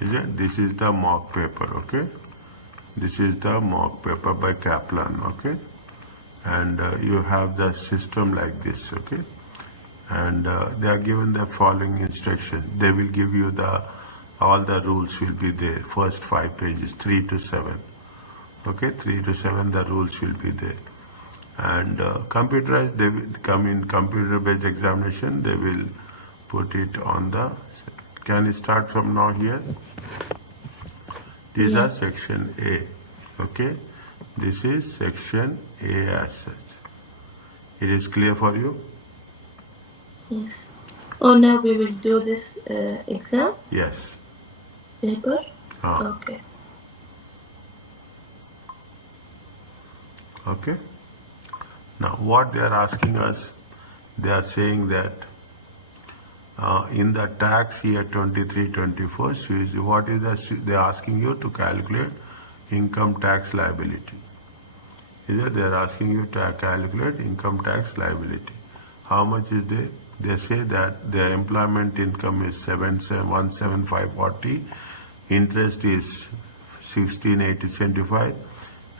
Is it? This is the mock paper, okay? This is the mock paper by Kaplan, okay? And you have the system like this, okay? And they are given the following instructions. They will give you all the rules will be there. First 5 pages, 3 to 7. Okay, 3 to 7 the rules will be there. And computerized, they will come in computer-based examination, they will put it on the, can you start from now here? These are section A, okay? This is section A as such. It is clear for you? Yes. Oh, now we will do this exam? Yes. Paper? Okay. Okay. Now what they are asking us, they are saying that in the tax year 23-24, what is they are asking you to calculate income tax liability. Is it? They are asking you to calculate income tax liability. How much is there? They say that their employment income is 17540, interest is 168075,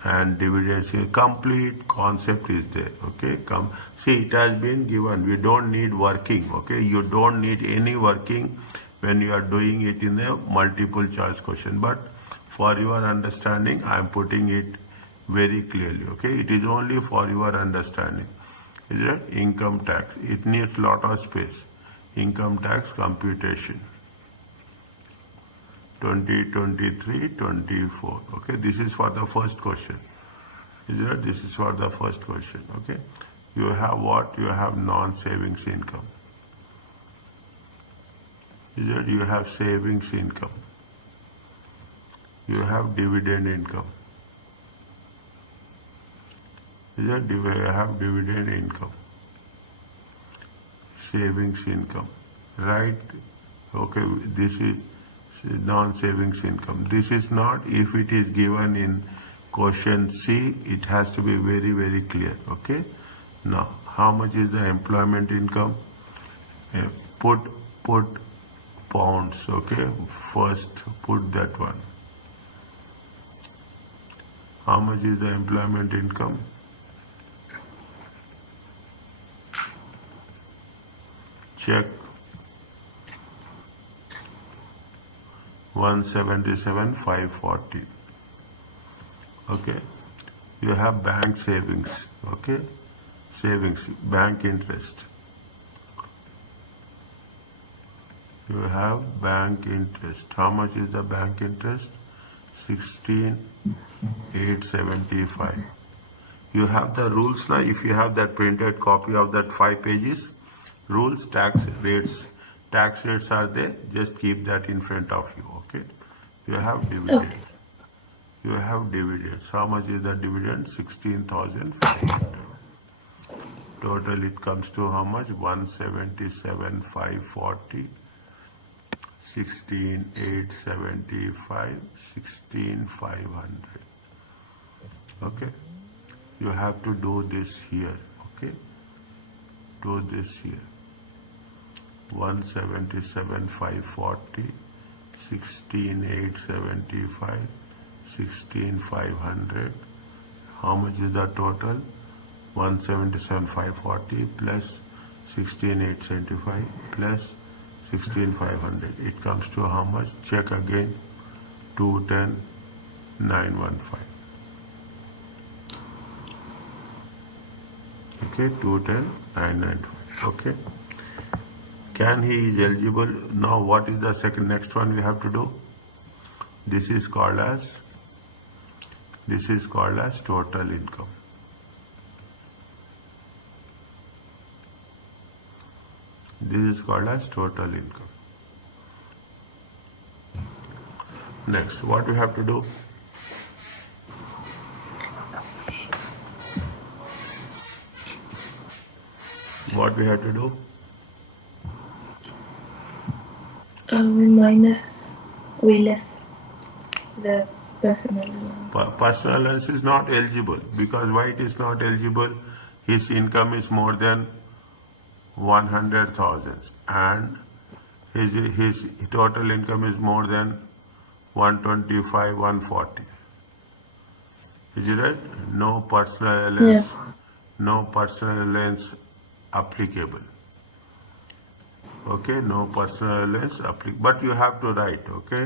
and dividends. Complete concept is there. Okay, see, it has been given. We don't need working. Okay, you don't need any working when you are doing it in a multiple choice question. But for your understanding, I am putting it very clearly. Okay, it is only for your understanding. Is it? Income tax. It needs lot of space. Income tax computation. 2023-24. Okay, this is for the first question. Is it? This is for the first question. Okay, you have what? You have non-savings income. Is it? You have savings income. You have dividend income. Is it? You have dividend income. Savings income. Right? Okay, this is non-savings income. This is not, if it is given in question C, it has to be very, very clear. Okay. Now, how much is the employment income? Put pounds. Okay. First, put that one. How much is the employment income? Check. 177,540. Okay, you have bank savings. Okay, savings, bank interest. You have bank interest. How much is the bank interest? 16,875. You have the rules now. If you have that printed copy of that 5 pages, rules, tax rates are there. Just keep that in front of you. Okay. You have dividends. Okay. You have dividends. How much is the dividend? 16,500. Total it comes to how much? 177,540. 16,875. 16,500. Okay. You have to do this here. Okay. Do this here. 177,540, 16,875, 16,500. How much is the total? 177,540 plus 16,875 plus 16,500. It comes to how much? Check again. 210,915. Okay, 210,915. Okay. Can he is eligible? Now what is the next one we have to do? This is called as total income. This is called as total income. Next, what we have to do? What we have to do? We less the personal allowance. Personal allowance is not eligible. Because why it is not eligible? His income is more than 100,000 and his total income is more than 125, 140. Is it right? No personal Yeah. allowance, no personal allowance applicable. Okay, no personal allowance applicable. But you have to write, okay?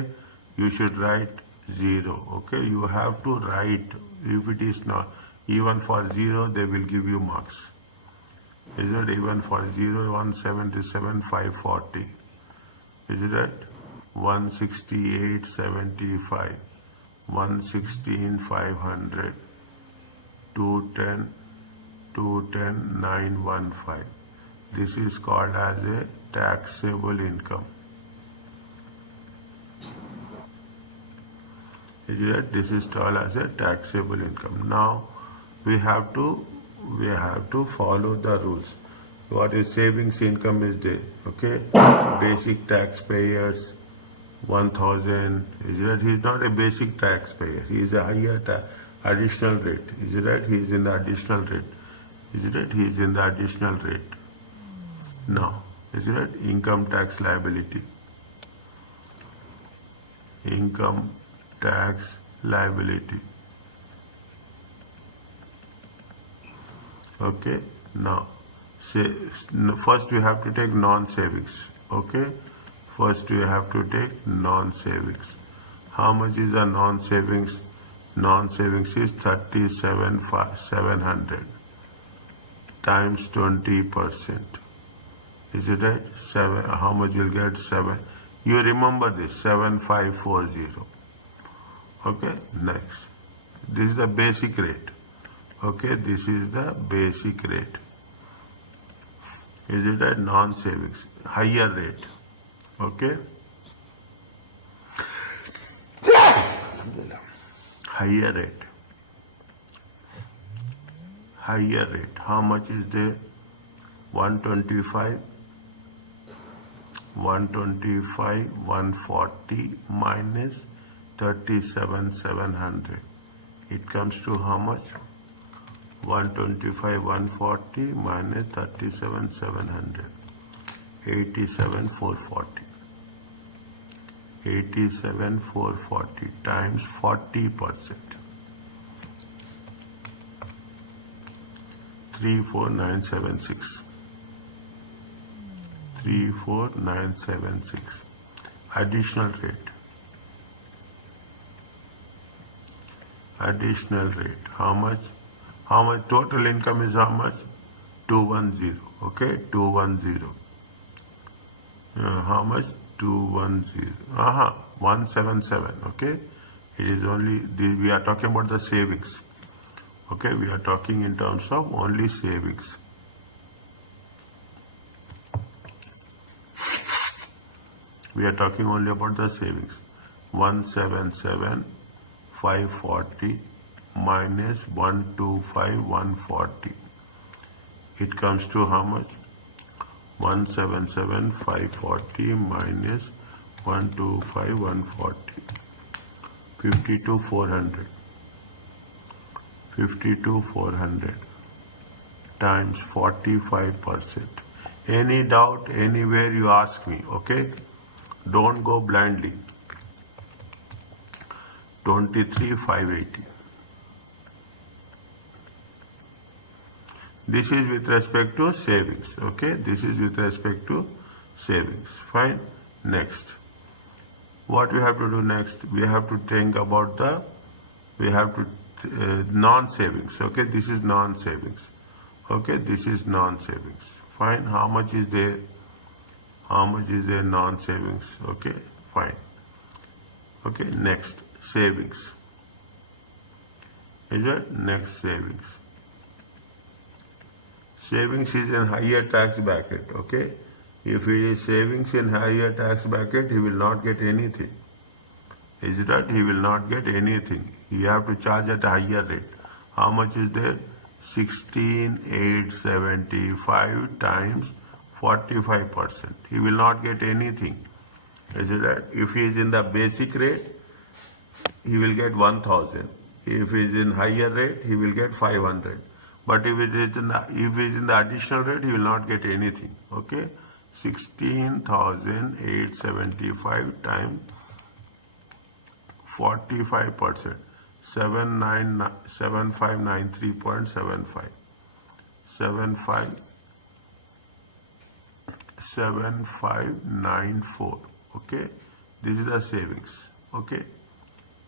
You should write 0, okay? You have to write. If it is not, even for 0, they will give you marks. Is it even for 0, 177, 540? Is it right? 168, 75, 116, 500, 210, 210, 915. This is called as a taxable income. Is it right? This is called as a taxable income. Now we have to follow the rules. What is savings income is there, okay? Basic taxpayers 1000. Is it right? He is not a basic taxpayer. He is a higher additional rate. Is it right? He is in the additional rate. Is it right? He is in the additional rate. Now, is it right? Income tax liability. Income tax liability. Okay. Now, first we have to take non-savings. Okay. First we have to take non-savings. How much is the non-savings? Non-savings is 37,700 times 20%. Is it right? 7. How much you'll get? 7. You remember this, 7540. Okay, next. This is the basic rate. Okay, this is the basic rate. Is it right? Non-savings, higher rate. Okay. Higher rate. Higher rate. How much is there? 125, 140 minus 37,700. It comes to how much? 125, 140 minus 37,700. 87,440. 87,440 times 40%. 34976. 34976. Additional rate. Additional rate. How much? How much? Total income is how much? 210. Okay, 210. How much? 210. 177. Okay, it is only we are talking about the savings. Okay, we are talking in terms of only savings. We are talking only about the savings. 177, 540 minus 125, 140. It comes to how much? 177, 540 minus 125, 140. 52,400. 52,400 times 45%. Any doubt, anywhere you ask me, okay? Don't go blindly. 23,580. This is with respect to savings, okay? This is with respect to savings. Fine. Next. What we have to do next? We have to think about non-savings, okay? This is non-savings, okay? This is non-savings. Fine. How much is there? How much is there non-savings? Okay, fine. Okay, next, savings. Is it? Next, savings. Savings is in higher tax bracket, okay? If it is savings in higher tax bracket, he will not get anything. Is it right? He will not get anything. You have to charge at a higher rate. How much is there? 16,875 times 45%. He will not get anything. Is it right? If he is in the basic rate, he will get 1,000. If he is in higher rate, he will get 500. But if he is in the additional rate, he will not get anything. Okay? 16,875 times 45%. 7593.75. 7594. Okay, this is the savings. Okay,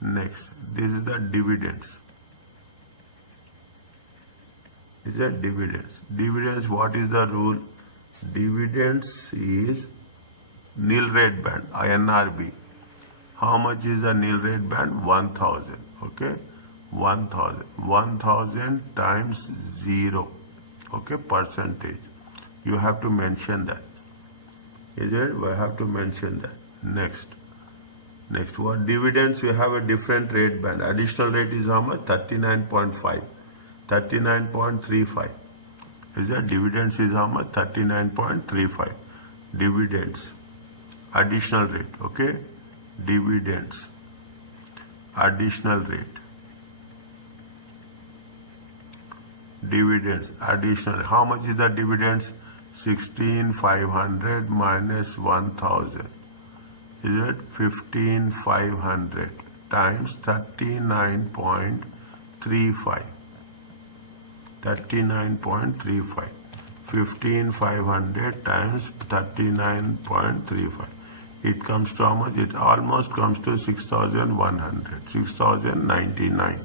next, this is the dividends. Is that dividends? Dividends, what is the rule? Dividends is nil rate band, INRB. How much is the nil rate band? 1000. Okay, 1000. 1000 times 0. Okay, percentage. You have to mention that. Is it? We have to mention that. Next, what dividends? You have a different rate band. Additional rate is how much? 39.5. 39.35. Is that dividends is how much? 39.35. Dividends. Additional rate. Okay? Dividends. Additional rate. Dividends. Additional. How much is the dividends? 16,500 minus 1,000. Is it? 15,500 times 39.35. 39.35. 15,500 times 39.35. It comes to how much? It almost comes to 6,100. 6,099.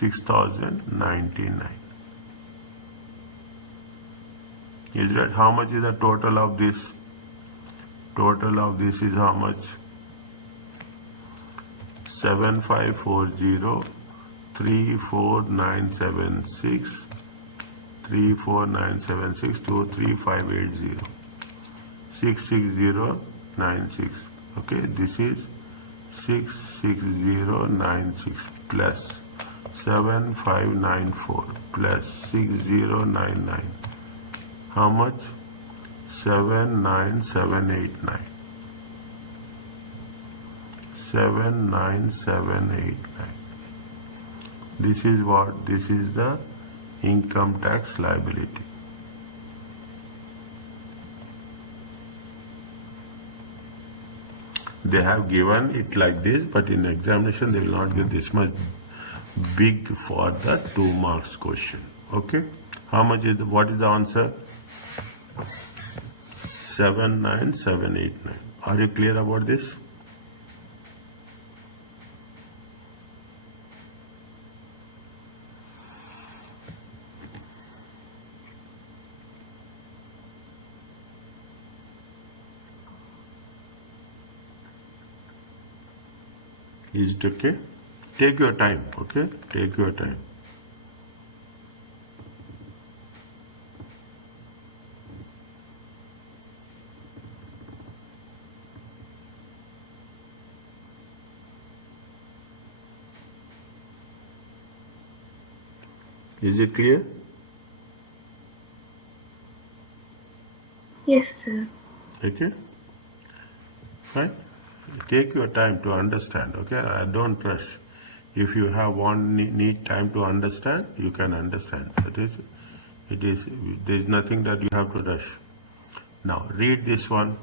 6,099. Is that how much is the total of this? Total of this is how much? 7540 34976 34976 23580 66096. Okay, this is 66096 plus 7594 plus 6099. How much? 79789. 79789. This is what? This is the income tax liability. They have given it like this, but in examination they will not give this much big for the 2 marks question. Okay? How much is what is the answer? 79789. Are you clear about this? Is it okay? Take your time, okay? Take your time. Is it clear? Yes, sir. Okay? Fine. Take your time to understand, okay? Don't rush. If you have need time to understand, you can understand. There is nothing that you have to rush. Now, read this one.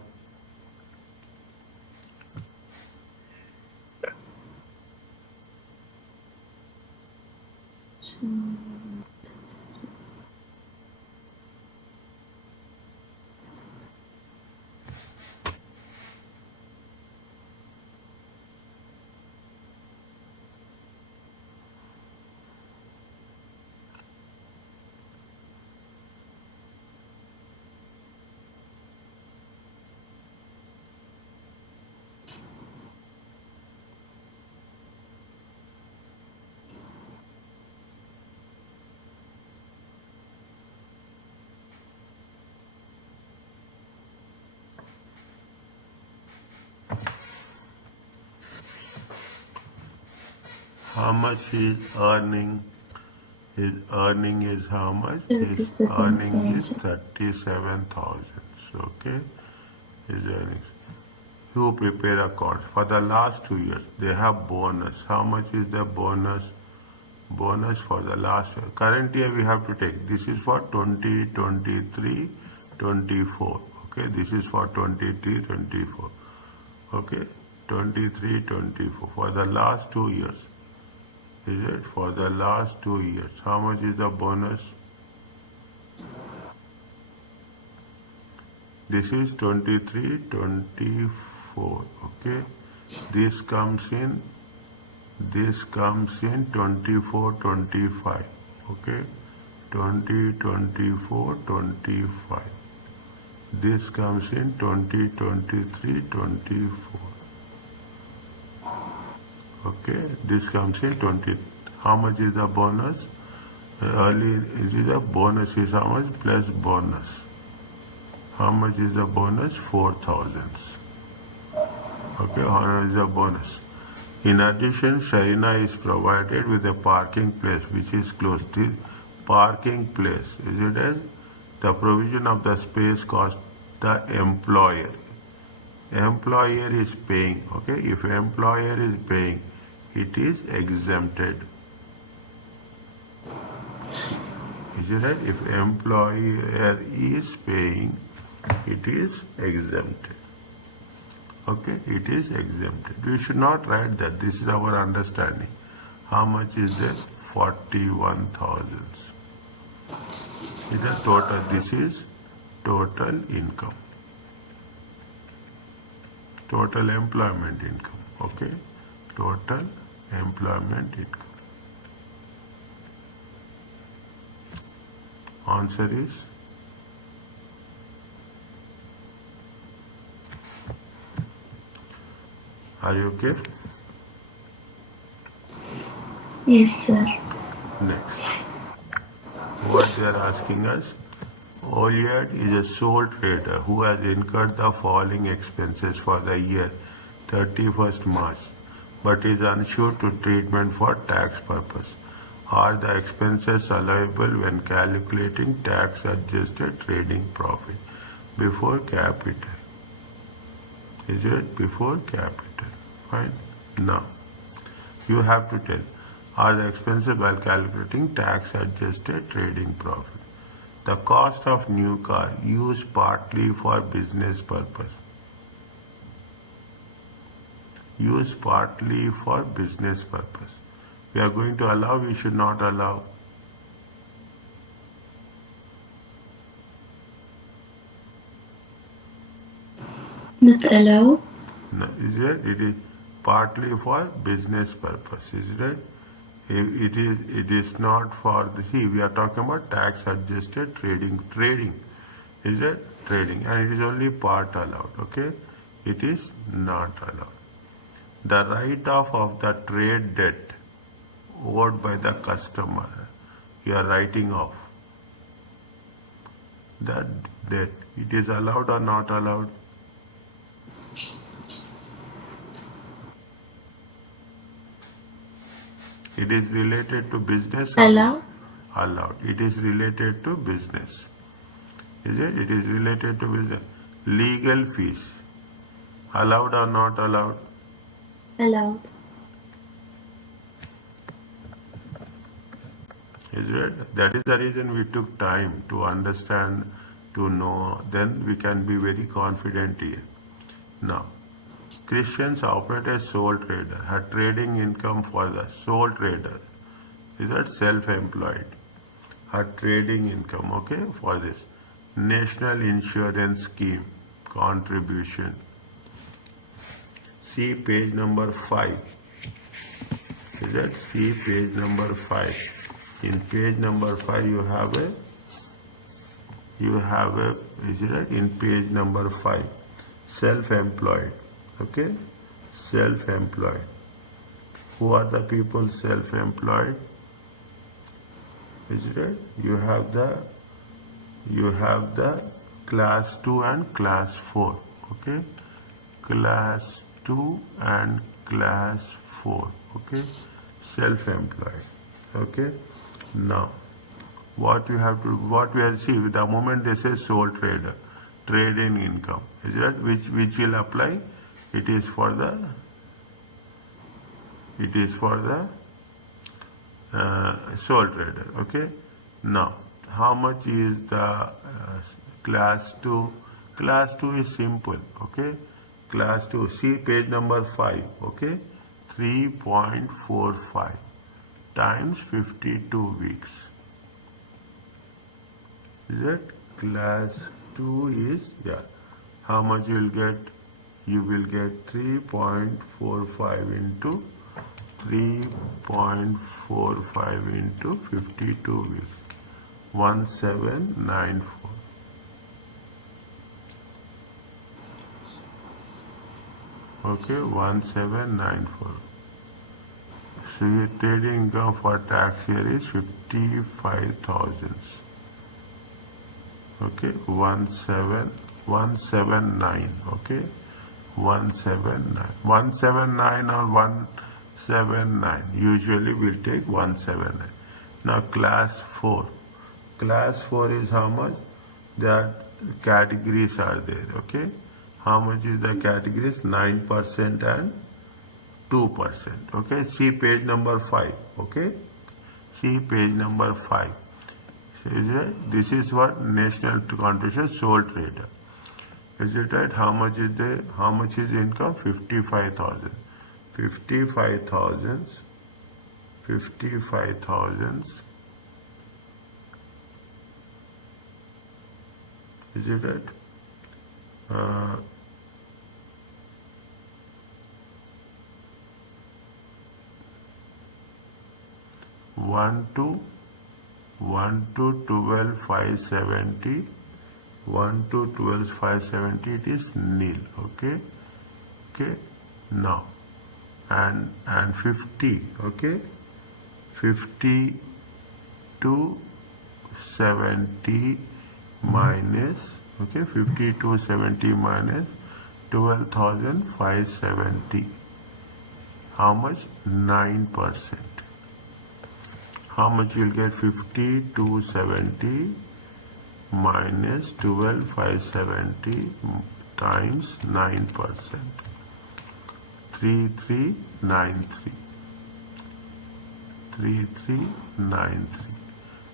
How much he is earning? His earning is how much? His earning is 37,000. Okay, his earnings. Who prepare accounts for the last 2 years? They have bonus. How much is the bonus? Bonus for the last year. Current year we have to take. This is for 2023, 24. Okay, this is for 23, 24. Okay, 23, 24 for the last 2 years. Is it for the last 2 years? How much is the bonus? This is 23, 24. Okay. This comes in 24, 25. Okay. 20, 24, 25. This comes in 20, 23, 24. Okay, this comes in 20. How much is the bonus? Early, it is a bonus is how much plus bonus. How much is the bonus? 4,000. Okay, how much is the bonus? In addition, Sharina is provided with a parking place which is close. This parking place, is it as the provision of the space cost the employer. Employer is paying. Okay, if employer is paying, it is exempted. Is it right? If employer is paying, it is exempted. Okay, it is exempted. We should not write that. This is our understanding. How much is this? 41,000. Is the total. This is total income. Total employment income. Okay, total employment income. Answer is are you okay? Yes, sir. Next. What they are asking us, Oliad is a sole trader who has incurred the following expenses for the year 31st March, but is unsure to treatment for tax purpose. Are the expenses allowable when calculating tax adjusted trading profit before capital? Is it before capital? Fine. Now, you have to tell, are the expenses while calculating tax adjusted trading profit? The cost of new car used partly for business purpose. Used partly for business purpose. We are going to allow, we should not allow. Not allowed. No, is it? It is partly for business purpose. Is it? It is not for the, see, we are talking about tax adjusted trading. Is it? Trading. And it is only part allowed. Okay? It is not allowed. The write-off of the trade debt owed by the customer. You are writing off that debt. It is allowed or not allowed? It is related to business. Allowed. Allowed. It is related to business. Is it? It is related to business. Legal fees. Allowed or not allowed? Allowed. Is it? That is the reason we took time to understand, to know. Then we can be very confident here. Now, Christians operate as sole trader. Her trading income for the sole trader is that self-employed. Her trading income, okay, for this National Insurance Scheme contribution. See page number 5. Is that? See page number 5. In page number 5 you have a, is it? In page number 5, self-employed. Okay, self-employed. Who are the people self-employed? Is it? You have the class 2 and class 4. Okay, class 2 and class 4. Okay, self-employed. Okay, now what you have to, what we have see, the moment they say sole trader, trading income, is that which will apply? It is for the sole trader. Okay, now how much is the class 2? Class 2 is simple. Okay, Class 2, see page number 5, okay? 3.45 times 52 weeks. Is it? Class 2 is, yeah. How much you will get? You will get 3.45 into 3.45 into 52 weeks. 1794. Okay, 1794. So your trading income for tax year is 55,000. Okay, 179. Okay, 179. 179 or 179. Usually we'll take 179. Now class 4. Class 4 is how much? That categories are there. Okay. How much is the categories? 9% and 2%. Okay. See page number 5. Okay. See page number 5. This is what national contribution sole trader. Is it right? How much is there? How much is income? 55,000. 55,000. 55,000. Is it right? 1 to 12 570. 1 to 12 570. It is nil. Okay. Okay. Now and 50. Okay. 50 to 70 minus, okay, 50 to 70 minus 12,570. How much? 9%. How much you'll get? 50 to 70 minus 12,570 times 9%. 3393. 3393.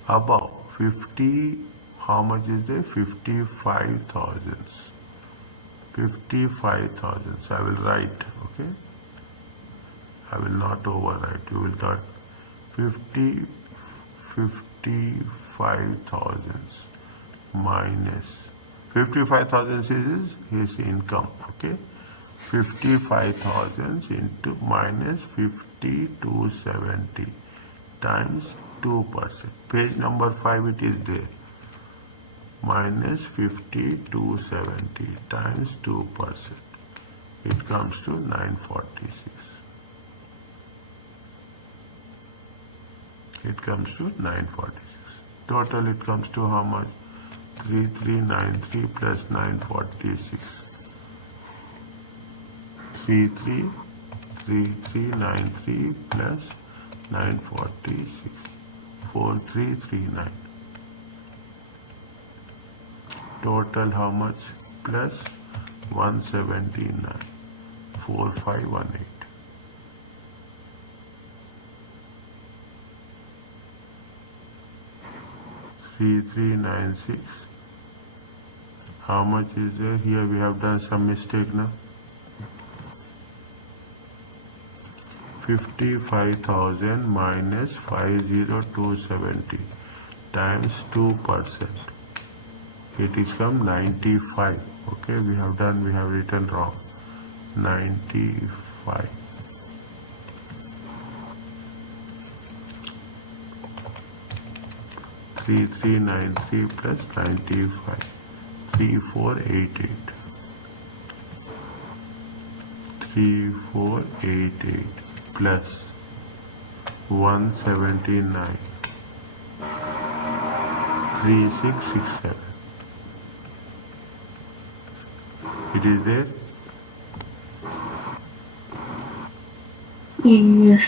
Above 50. How much is there? 55,000. 55,000. So I will write, okay? I will not overwrite. You will thought 55,000 minus 55,000 is his income, okay? 55,000 into minus 50 to 70 times 2%. Page number 5 it is there. Minus 50 to 70 times 2%. It comes to 946. It comes to 946. Total it comes to how much? 3393 plus 946. 3393 plus 946. 4339. Total how much? Plus 179. 4518. 3396. How much is there? Here we have done some mistake now. 55,000 minus 50270 times 2%. It is come 95. Okay, we have written wrong. 95. 3393 plus 95. 3488. 3488 plus 179. 3667. It is there? Yes.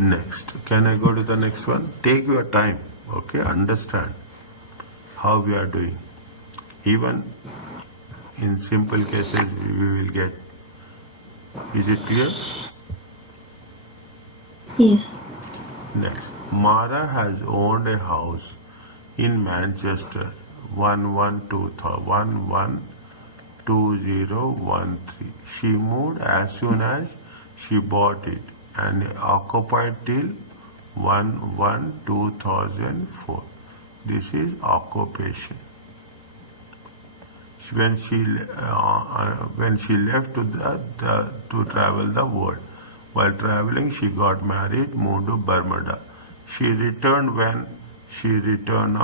Next, can I go to the next one? Take your time, okay? Understand how we are doing. Even In simple cases, we will get. Is it clear? Yes. Next, Mara has owned a house in Manchester 112013. She moved as soon as she bought it and occupied till 1/1/2004. This is occupation. When she left to travel the world. While traveling, she got married, moved to Bermuda. She returned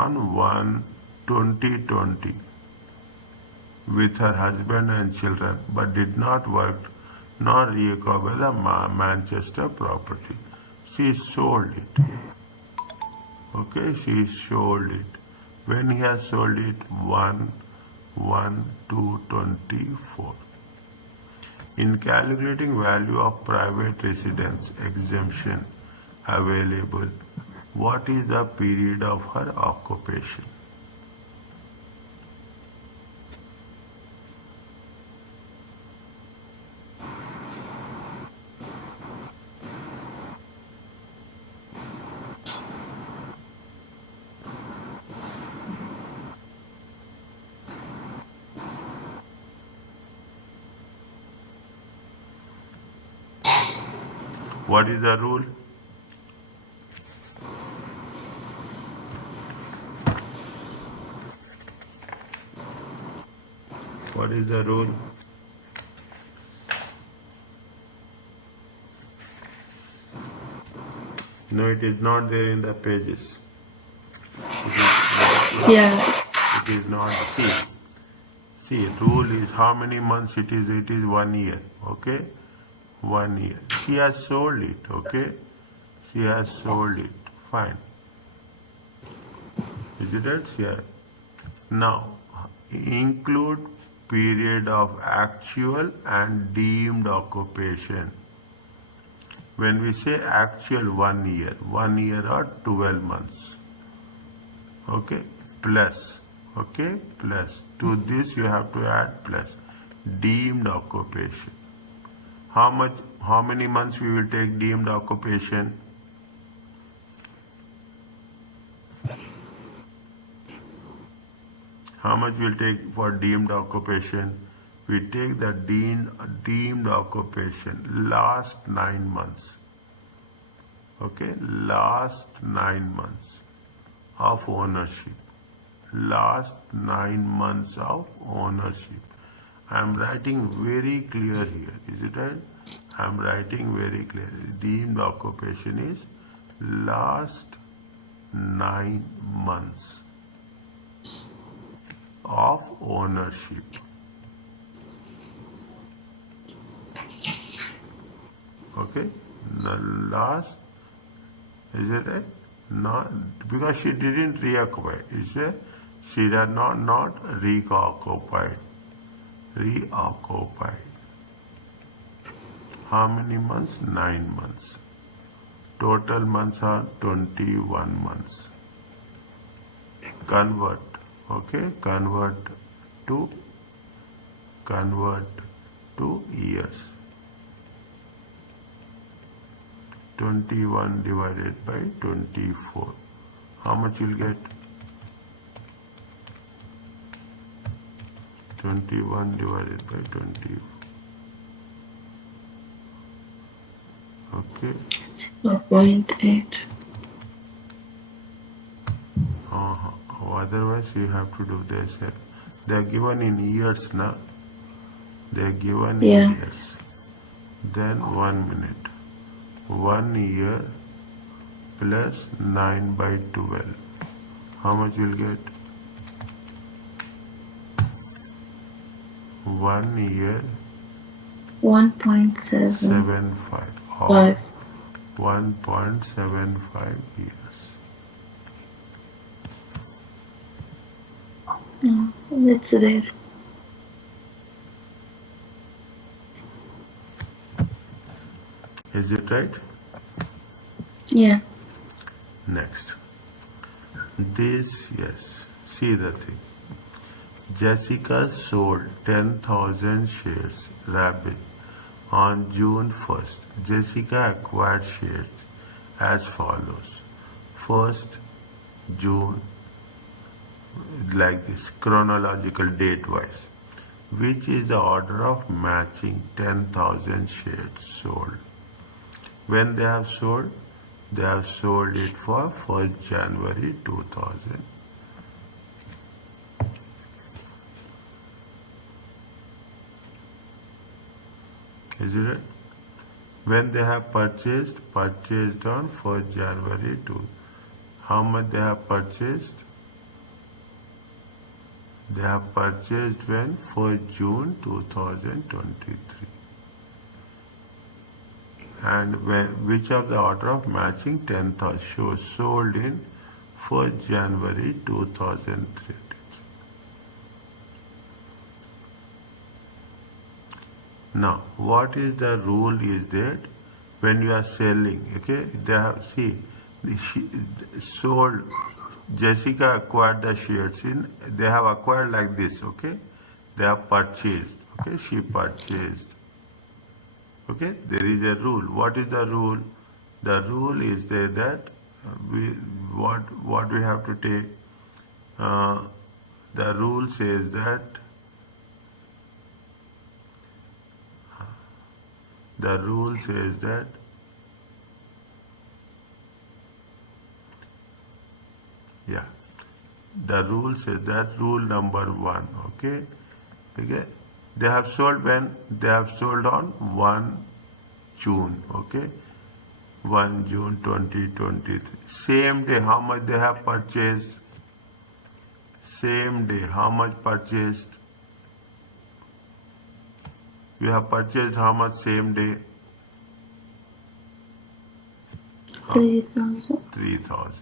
on 1/2020 with her husband and children, but did not work nor recover the Manchester property. She sold it. Okay, she sold it. When he has sold it, 1/1/2/24. In calculating value of private residence exemption available, what is the period of her occupation? What is the rule? What is the rule? No, it is not there in the pages. Yeah. It is not. See, rule is how many months it is? It is 1 year. Okay? 1 year. She has sold it. Okay? She has sold it. Fine. Is it right? Yeah. Now, include period of actual and deemed occupation. When we say actual 1 year or 12 months. Okay? Plus. Okay? Plus. To this you have to add plus. Deemed occupation. How many months we will take deemed occupation? How much we'll take for deemed occupation? We take the deemed occupation last 9 months. Okay, last 9 months of ownership. Last 9 months of ownership. I am writing very clear here. Is it right? I am writing very clearly. Deemed occupation is last 9 months of ownership. Okay, the last, is it right? Not because she didn't reoccupy. Is it? She did not reoccupied. Reoccupied. How many months? 9 months. Total months are 21 months. Convert. Okay, convert to years. 21 divided by 24. How much you'll get? 21 divided by 24. Okay. 0.8. Otherwise you have to do this. They are given in years now. They are given in years. Then 1 minute. 1 year plus 9/12. How much you'll get? 1 year 1.75 or 1.75 years. No, it's there. Is it right? Yeah. Next. This, yes. See the thing. Jessica sold 10,000 shares Rabbit on June 1st. Jessica acquired shares as follows. 1st June, like this, chronological date wise. Which is the order of matching 10,000 shares sold? When they have sold it for 1st January 2000. Is it? When they have purchased on 1st January 2. How much they have purchased? They have purchased when? 1st June 2023. And which of the order of matching 10,000 shows sold in 1st January 2003. Now, what is the rule is that when you are selling, okay, they have, see, sold, Jessica acquired the shares in, they have acquired like this, okay, they have purchased, okay, she purchased, okay, there is a rule. What is the rule? The rule is there that what we have to take, the rule says that the rule says that rule number 1, okay, they have sold when? They have sold on 1 June, okay, 1 June 2023. Same day, how much they have purchased? Same day, how much purchased? We have purchased how much same day? 3,000. 3,000.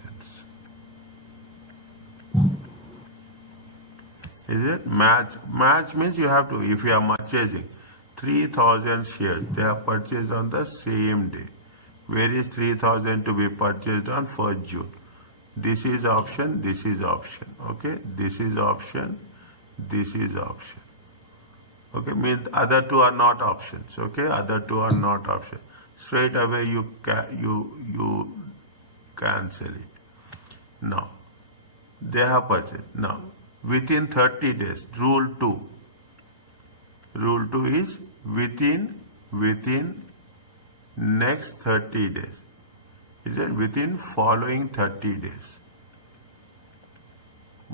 Is it? Match means you have to, if you are purchasing 3,000 shares, they are purchased on the same day. Where is 3,000 to be purchased on 1st June? This is option, this is option. Okay, this is option, this is option. Okay, means other two are not options. Okay, other two are not options. Straight away you cancel it. Now they have purchased. Now within 30 days, rule 2. Rule 2 is within next 30 days. Is it within following 30 days?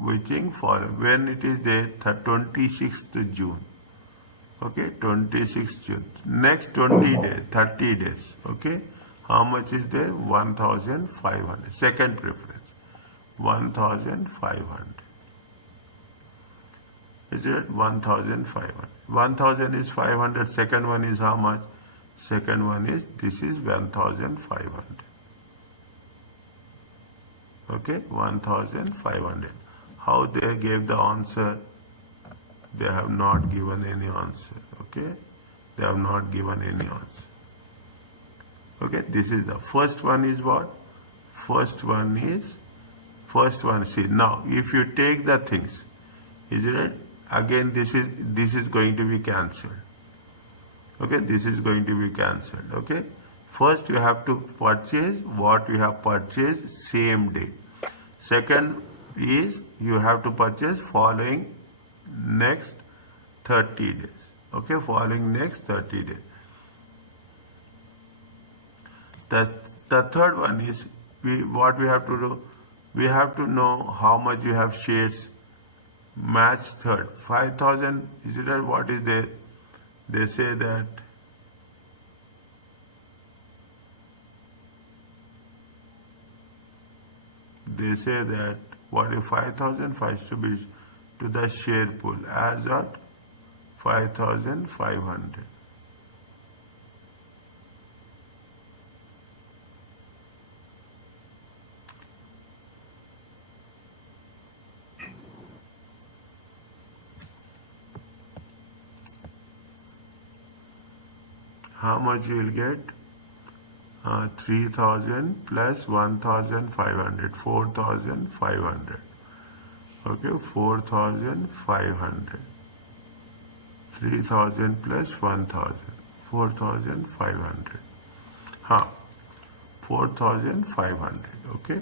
Within following, when it is the 26th June. Okay, 26th June. Next 20 days, 30 days. Okay, how much is there? 1,500. Second preference, 1,500. Is it 1,500? 1,000 is 500. Second one is how much? Second one is, this is 1,500. Okay, 1,500. How they gave the answer? They have not given any answer. Okay, they have not given any answer. Okay, this is the first one is what? First one, see, now if you take the things, is it? Again, this is going to be cancelled. Okay, this is going to be cancelled. Okay, first you have to purchase what you have purchased same day. Second is you have to purchase following next 30 days. Okay, following next 30 days. The third one is what we have to do. We have to know how much you have shares. Match third. 5,000. Is it right? What is there? They say that what if 5,005 should be to the share pool as at 5,500. How much you will get? 3,000 plus 1,500, 4,500. Okay, 4,500. 3,000 plus 1,000. 4,500. Huh. 4,500. Okay.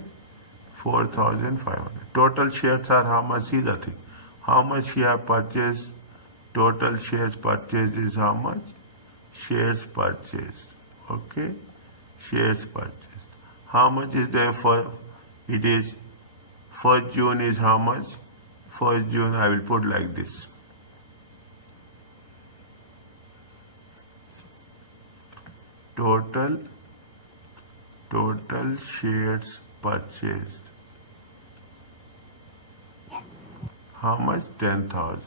4,500. Total shares are how much is the thing? How much you have purchased? Total shares purchased is how much? Shares purchased. Okay. Shares purchased. How much is there for? It is 1st June is how much? 1st June I will put like this. Total shares purchased. How much? 10,000.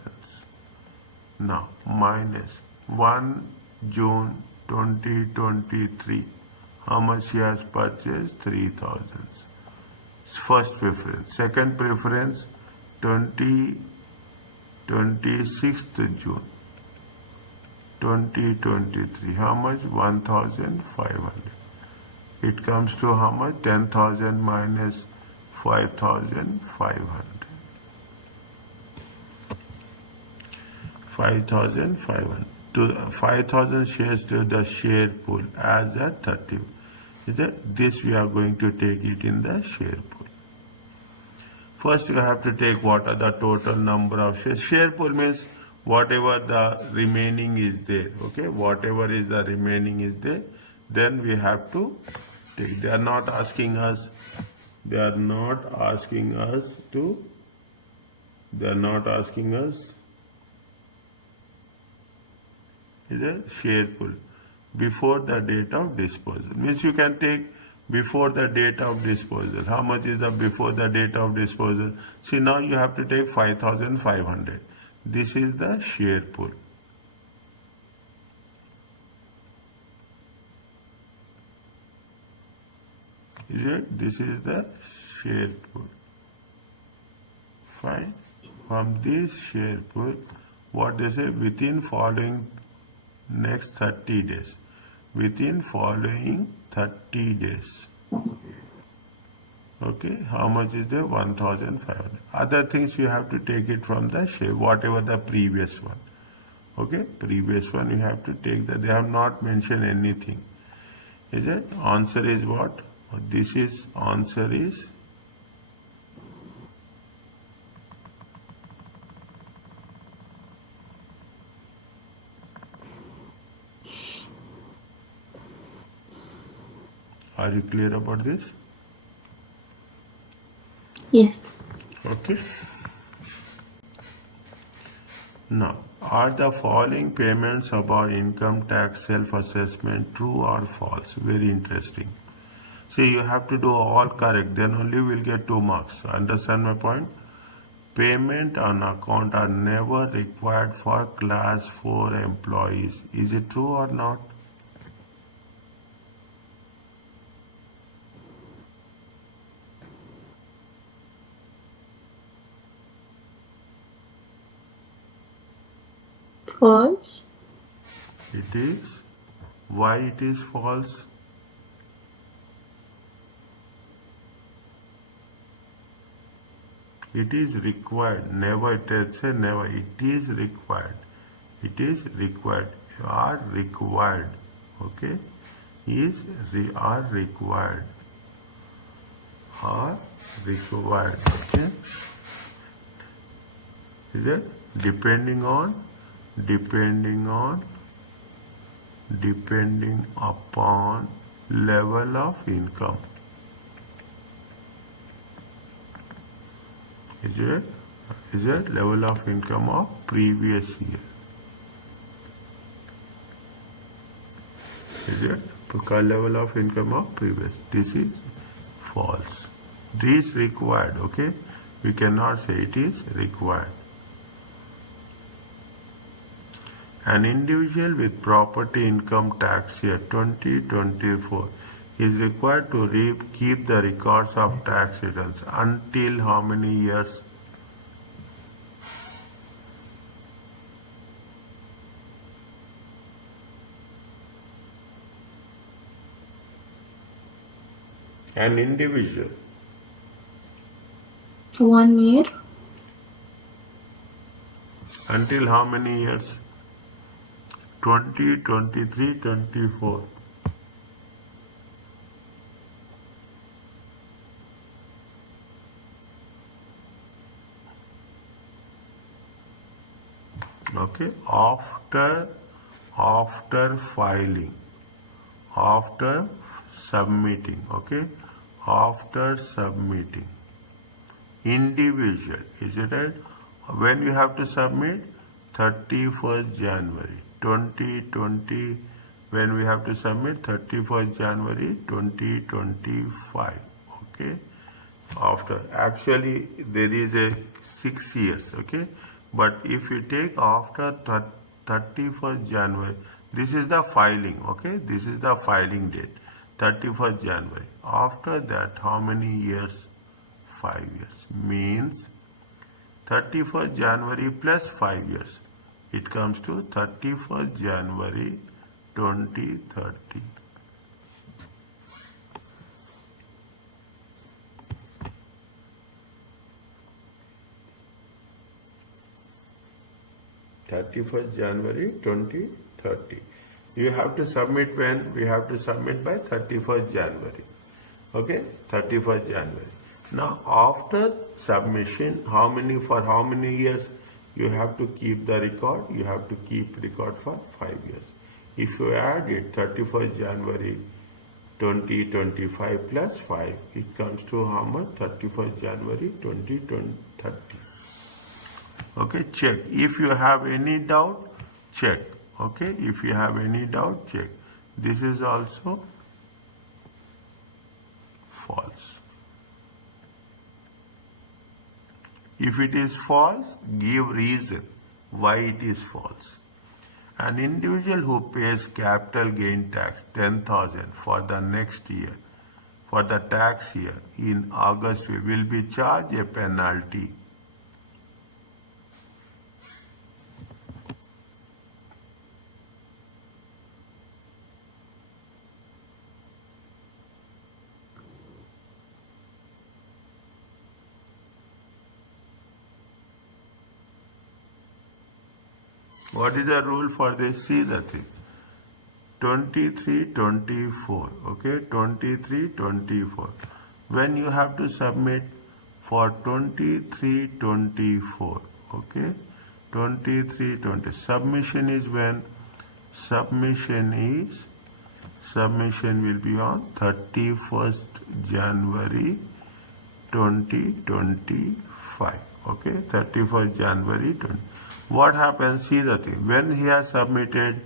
Now minus 1 June 2023. How much he has purchased? 3,000. First preference. Second preference 26th June 2023. How much? 1,500. It comes to how much? 10,000 minus 5,500. 5,500. To 5,000 shares to the share pool as a 30. Is that this we are going to take it in the share pool. First you have to take what are the total number of shares. Share pool means whatever the remaining is there. Okay, whatever is the remaining is there. Then we have to take. They are not asking us. They are not asking us to. They are not asking us. Is a share pool before the date of disposal. Means you can take before the date of disposal. How much is the before the date of disposal? See, now you have to take 5,500. This is the share pool. Is it? This is the share pool. Fine. From this share pool, what they say, within following next 30 days. Within following 30 days. Okay, how much is there? 1,500. Other things you have to take it from the share, whatever the previous one. Okay, previous one you have to take that. They have not mentioned anything. Is it? Answer is what? This is answer is Are you clear about this? Yes. Okay. Now, are the following payments about income tax self-assessment true or false? Very interesting. See, you have to do all correct, then only we'll get 2 marks. Understand my point? Payment on account are never required for class 4 employees. Is it true or not? False. It is. Why it is false? It is required. Never, it say never. It is required. It is required. You are required. Okay? Are required. Are required. Okay? Is it? Depending upon level of income. Is it level of income of previous year? Is it level of income of previous? This is false. This required. Okay, we cannot say it is required. An individual with property income tax year 2024 is required to keep the records of tax returns until how many years? An individual. 1 year. Until how many years? 20, 23, 24. Okay, after filing, after submitting, okay, after submitting, individual, is it right? When you have to submit? 31st January 2020, when we have to submit? 31st January 2025, okay? After, actually there is a 6 years, okay, but if you take after 31st January, this is the filing, okay, this is the filing date, 31st January. After that, how many years? 5 years. Means 31st January plus 5 years, it comes to 31st January 2030. January 2030. You have to submit when? We have to submit by 31st January. Okay, 31st January. Now after submission, how many years you have to keep the record? You have to keep record for 5 years. If you add it 31st January 2025 plus 5, it comes to how much? 31st January 2030. Okay, check. If you have any doubt, check. Okay, if you have any doubt, check. This is also false. If it is false, give reason why it is false. An individual who pays capital gain tax 10,000 for the next year, for the tax year in August, will be charged a penalty. What is the rule for this? See the thing. 23-24. Okay, 23-24. When you have to submit for 23-24. Okay, 23-20. Submission is when? Submission will be on 31st January 2025. Okay, 31st January 20. What happens? See the thing. When he has submitted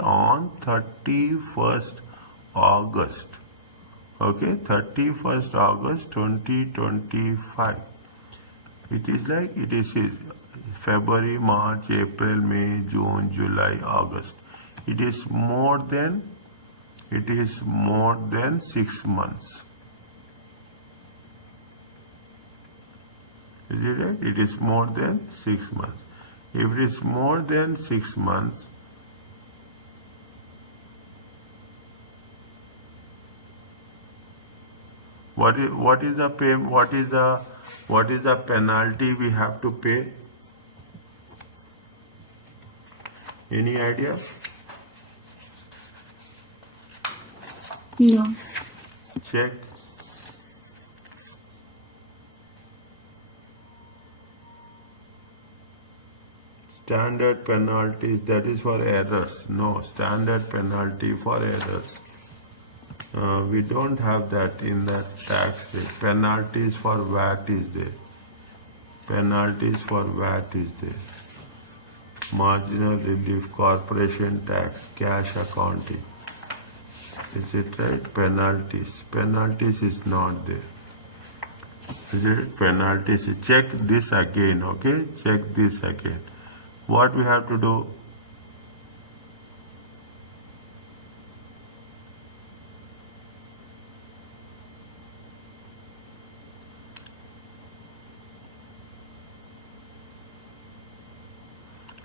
on 31st August. Okay, 31st August 2025. It is like it is February, March, April, May, June, July, August. It is more than 6 months. Is it right? It is more than 6 months. If it is more than 6 months, what is the penalty we have to pay? Any idea? No. Check. Standard penalties, that is for errors. No, standard penalty for errors. We don't have that in the tax rate. Penalties for VAT is there. Penalties for VAT is there. Marginal relief, corporation tax, cash accounting. Is it right? Penalties. Penalties is not there. Is it? Penalties. Check this again, okay? Check this again. What we have to do?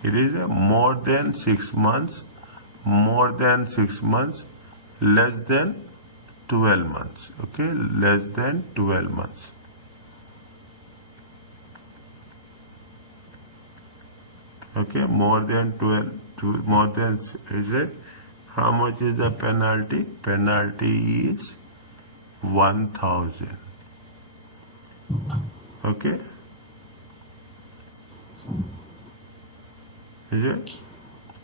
It is more than 6 months, less than 12 months. Okay, less than 12 months. Okay, more than 12, more than, is it? How much is the penalty? Penalty is 1000. Okay, is it?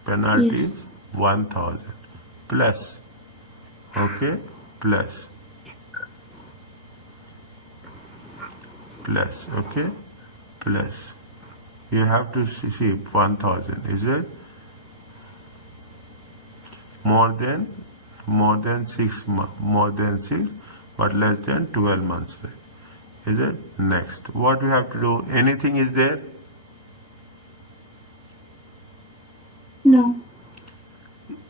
Penalty is Yes. 1000 plus, okay, plus, okay, plus. You have to see 1000, is it? More than 6 more than 6, but less than 12 months, right? Is it? Next, what we have to do? Anything is there? No.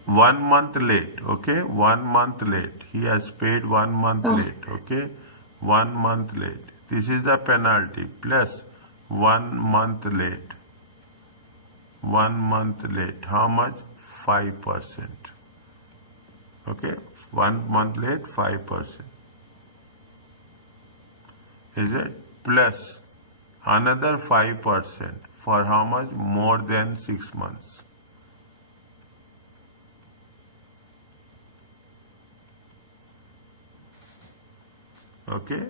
1 month late, okay? 1 month late. He has paid 1 month Oh, late, okay? 1 month late. This is the penalty plus 1 month late. 1 month late. How much? 5%. Okay? 1 month late, 5%. Is it? Plus another 5% for how much? More than 6 months. Okay,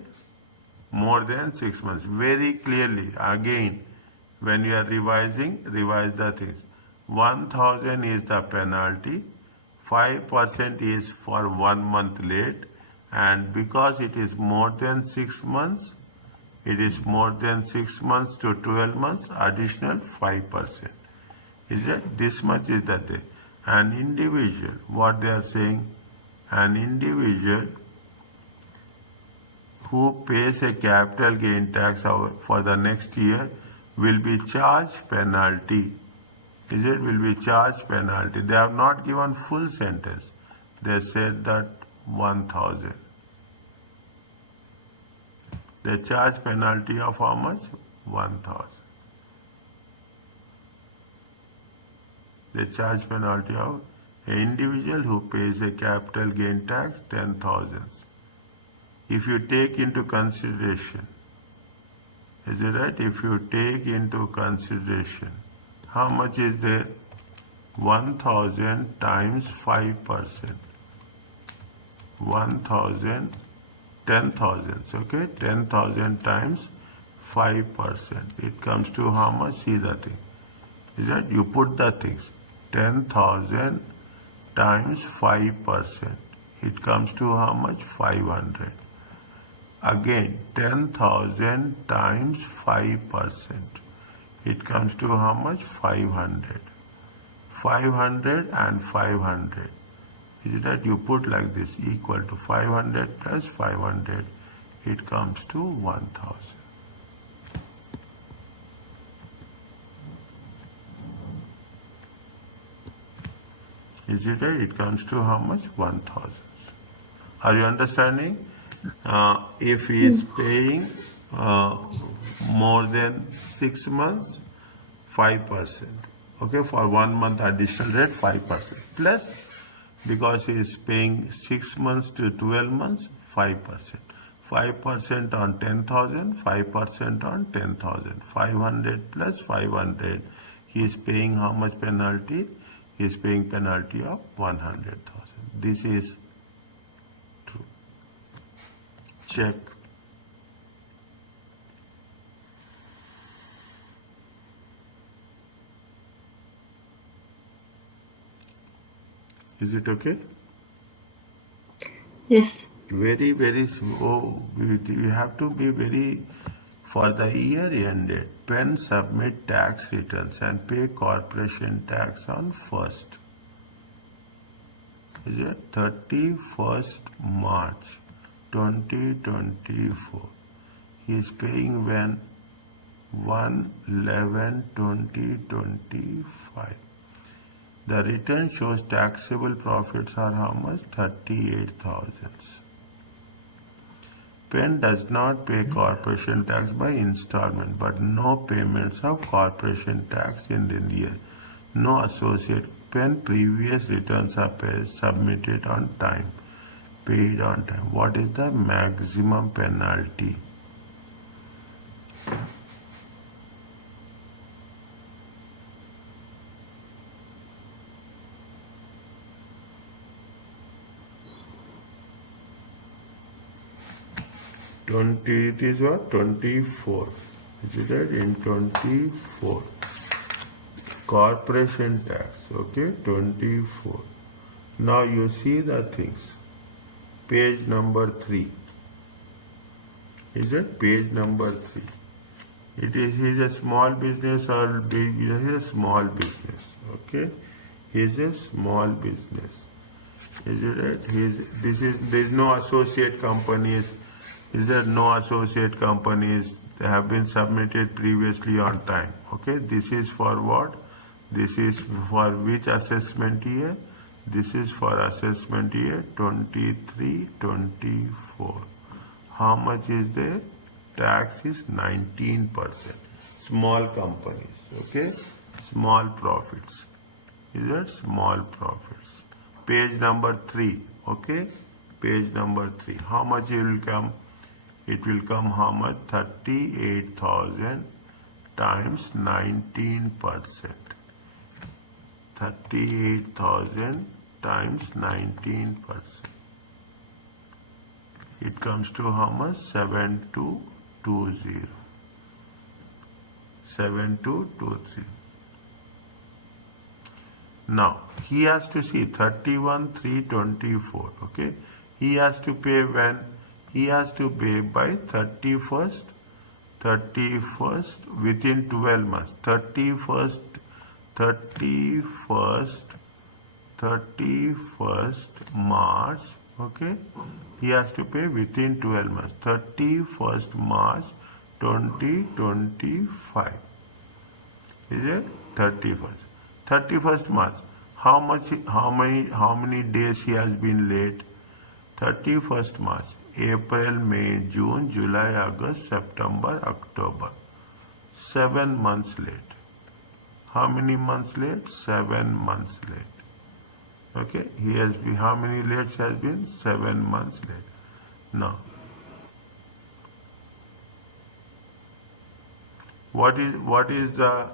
more than 6 months. Very clearly, again, when you are revising, revise the things. 1000 is the penalty, 5% is for 1 month late, and because it is more than 6 months, it is more than 6 months to 12 months, additional 5%. Is it? This much is the thing. An individual, what they are saying, an individual who pays a capital gain tax for the next year will be charged penalty. Is it? Will be charged penalty. They have not given full sentence. They said that 1000. They charge penalty of how much? 1000. They charge penalty of an individual who pays a capital gain tax 10,000. If you take into consideration, is it right? If you take into consideration, how much is there? 1000 times 5%. 1000, 10,000, okay? 10,000 times 5%. It comes to how much? See the thing. Is that you put the things. 10,000 times 5%. It comes to how much? 500. Again, 10,000 times 5%. It comes to how much? 500. 500 and 500. Is that you put like this, equal to 500 plus 500. It comes to 1000. Is it right? It comes to how much? 1000. Are you understanding? If he is yes. paying more than 6 months, 5%. Okay, for 1 month additional rate, 5%. Plus, because he is paying 6 months to 12 months, 5%. 5% on 10,000, 5% on 10,000. 500 plus 500. He is paying how much penalty? He is paying penalty of 100,000. This is true. Check. Is it okay? Yes. Very, very, oh, you have to be very, for the year ended, PEN submit tax returns and pay corporation tax on 1st. Is it 31st March 2024? He is paying when? 1/11/2025. The return shows taxable profits are how much? 38,000. PEN does not pay corporation tax by installment, but no payments of corporation tax in the year. No associate. PEN previous returns are submitted on time, paid on time. What is the maximum penalty? 20, it is what? 24. Is it right? In 24. Corporation tax, okay? 24. Now you see the things. Page number 3. Is it page number 3? It is a small business or big? He is a small business, okay? He is a small business. Is it right? There is no associate companies. Is there no associate companies? They have been submitted previously on time. Okay, this is for what? This is for which assessment year? This is for assessment year 23-24. How much is there? Tax is 19%. Small companies, okay? Small profits. Is that small profits? Page number 3, okay? Page number 3. How much it will come? It will come how much? 38,000 times 19%. 38,000 times 19%. It comes to how much? 7220. 7223. Now he has to see 31,324. Okay, he has to pay when? He has to pay by 31st within 12 months. 31st March. Okay, he has to pay within 12 months. 31st March 2025. Is it 31st March? How many days he has been late? 31st March, April, May, June, July, August, September, October. 7 months late. How many months late? 7 months late. Okay, he has been, how many late has been? 7 months late. Now, what is the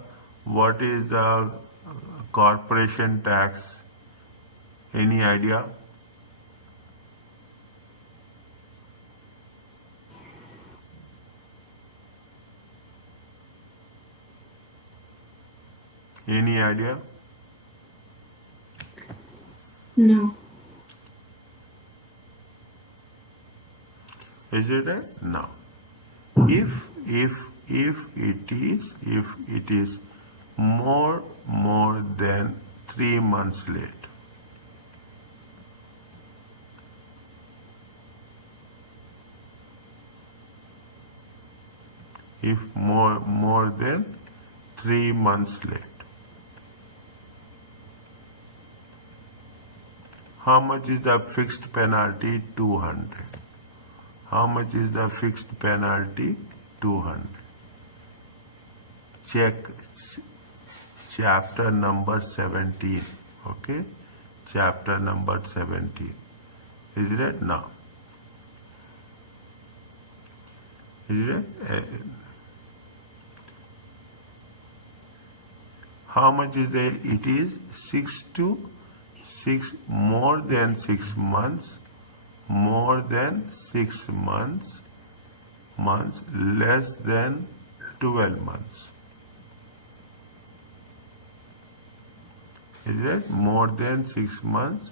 corporation tax? Any idea? Any idea? No. Is it right? No. If it is more than 3 months late, if more than 3 months late, how much is the fixed penalty? 200. How much is the fixed penalty? 200. Check chapter number 17. Okay, chapter number 17. Is it now? Is it? How much is there? It is 6 more than 6 months, less than 12 months. Is it more than 6 months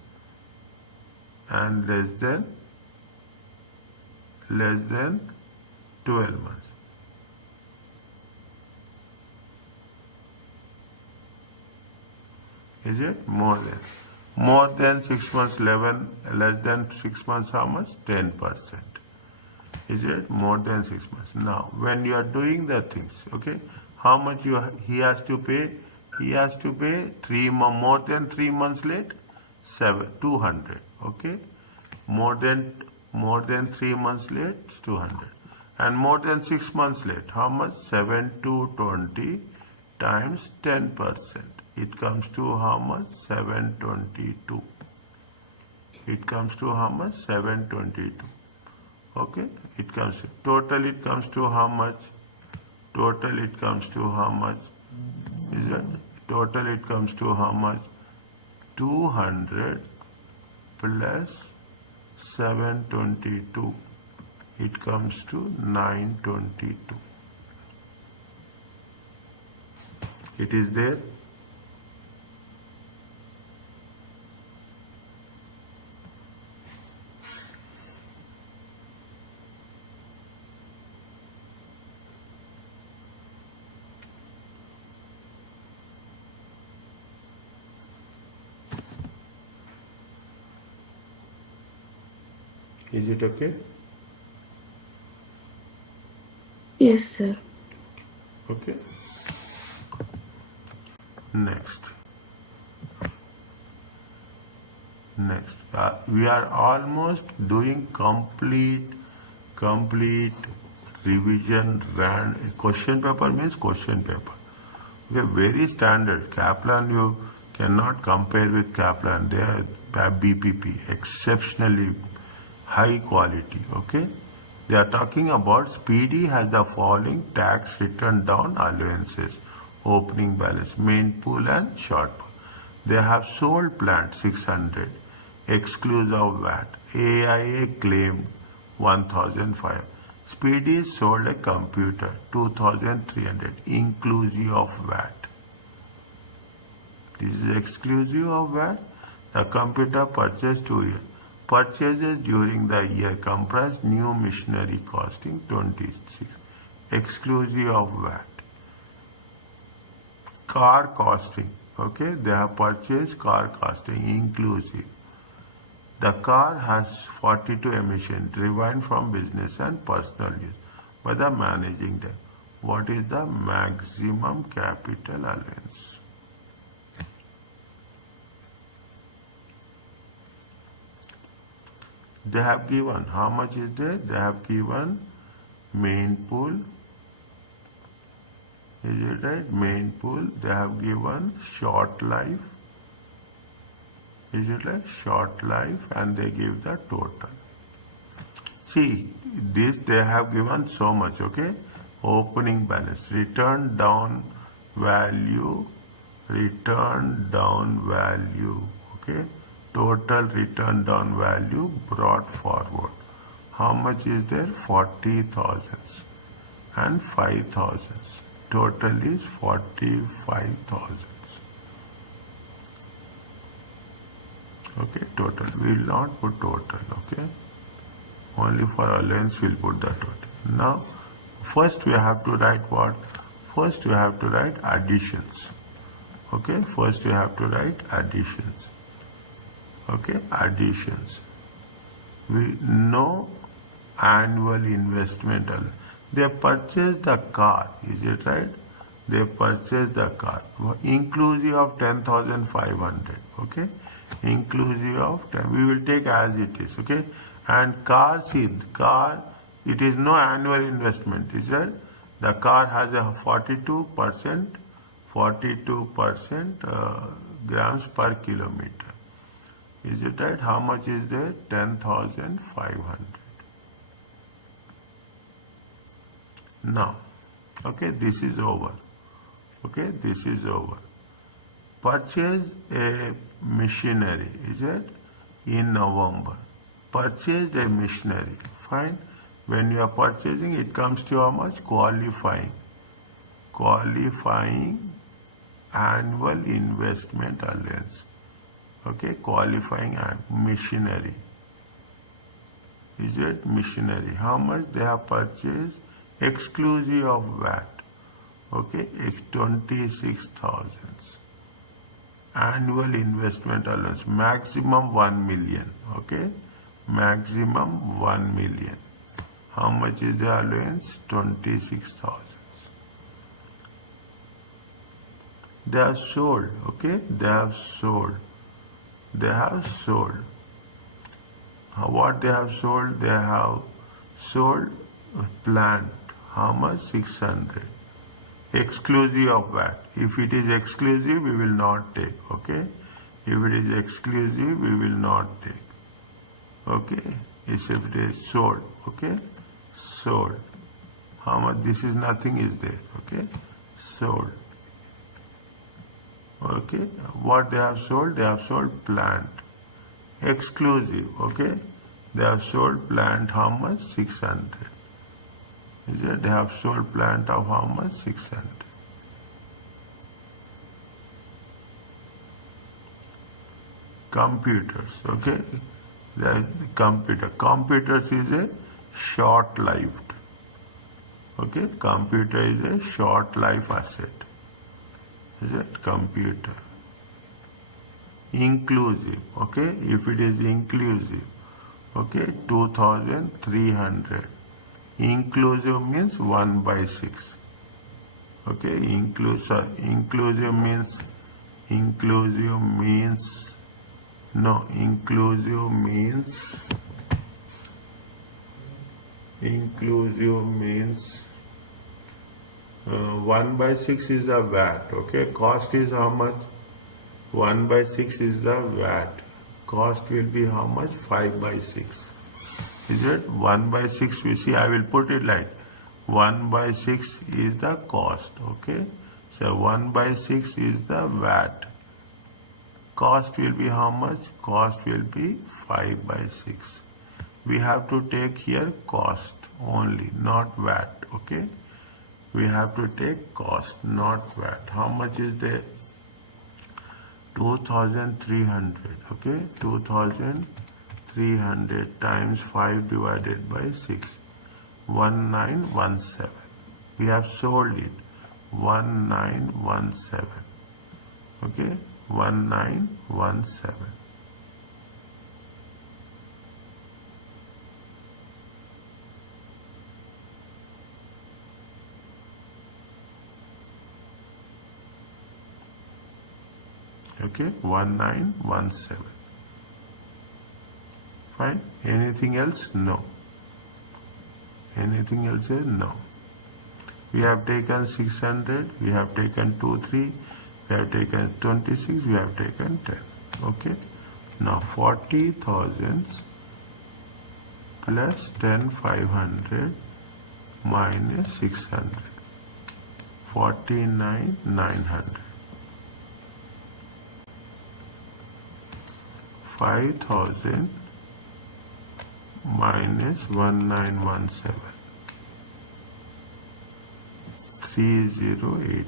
and less than 12 months? Is it more than 6 months? 11, less than 6 months? How much? 10%. Is it more than 6 months? Now, when you are doing the things, okay, how much he has to pay? He has to pay more than 3 months late, 200. Okay, more than 3 months late, 200, and more than 6 months late. How much? 720 times 10%. It comes to how much? 722. It comes to how much? 722. Okay, it comes to, total it comes to how much? Total it comes to how much? Is it? Total it comes to how much? 200 plus 722. it comes to 922. It is there. Is it okay? Yes, sir. Okay. Next. We are almost doing complete revision. Question paper means question paper. Okay, very standard. Kaplan, you cannot compare with Kaplan. They are BPP, exceptionally high quality. Okay, they are talking about Speedy has the following tax return down allowances: opening balance, main pool, and short pool. They have sold plant 600, exclusive of VAT. AIA claimed 1005. Speedy sold a computer 2300, inclusive of VAT. This is exclusive of VAT. The computer purchased 2 years. Purchases during the year comprise new machinery costing 26, exclusive of VAT. Car costing, okay, they have purchased car costing inclusive. The car has 42 emissions driven from business and personal use by the managing them. What is the maximum capital allowance? They have given, how much is there? They have given main pool, is it right? Main pool, they have given short life, is it right? Short life, and they give the total. See, this they have given so much, okay? Opening balance, return down value, okay? Total return down value brought forward. How much is there? 40,000 and 5,000. Total is 45,000. Okay, total. We will not put total, okay? Only for allowance we will put the total. Now, first we have to write what? First we have to write additions. Okay, first we have to write additions. Okay, additions. We know annual investment. They purchased the car, is it right? They purchased the car, inclusive of 10,500, okay? Inclusive of 10, we will take as it is, okay? And car, see, car, it is no annual investment, is it? The car has a 42% grams per kilometer. Is it right? How much is there? 10,500. Now, okay, this is over. Okay, this is over. Purchase a machinery, is it? In November. Purchase a machinery. Fine. When you are purchasing, it comes to how much? Qualifying annual investment allowance. Okay, qualifying and machinery. Is it machinery? How much they have purchased? Exclusive of VAT. Okay, it's 26,000. Annual investment allowance, maximum 1 million. Okay, maximum 1 million. How much is the allowance? 26,000. They have sold, okay, they have sold. What they have sold? They have sold plant. How much? 600. Exclusive of VAT. If it is exclusive, we will not take, okay? If it is exclusive, we will not take. Okay? If it is sold, okay? Sold. How much? This is nothing is there, okay? Sold. Okay, what they have sold? They have sold plant. Exclusive, okay? They have sold plant how much? 600. Is it? They have sold plant of how much? 600. Computers, okay? The computer. Computers is a short-lived. Okay? Computer is a short-life asset. Is it? Computer. Inclusive, okay? If it is inclusive, okay, 2,300. Inclusive means 1 by 6. Okay, inclusive means no, inclusive means 1 by 6 is the VAT. Okay, cost is how much? 1 by 6 is the VAT. Cost will be how much? 5 by 6. Is it? 1 by 6, we see, I will put it like 1 by 6 is the cost. Okay, so 1 by 6 is the VAT. Cost will be how much? Cost will be 5 by 6. We have to take here cost only, not VAT. Okay, we have to take cost, not VAT. How much is there? 2,300. Okay, 2,300 times 5 divided by 6. 1917. We have sold it. 1917. Okay, 1917. Okay, 1917. Fine. Anything else? No. Anything else? No. We have taken 600, we have taken 2, 3, we have taken 26, we have taken 10. Okay. Now 40,000 plus 10,500 minus 600. 49,900. 5,000 minus 1917. 308.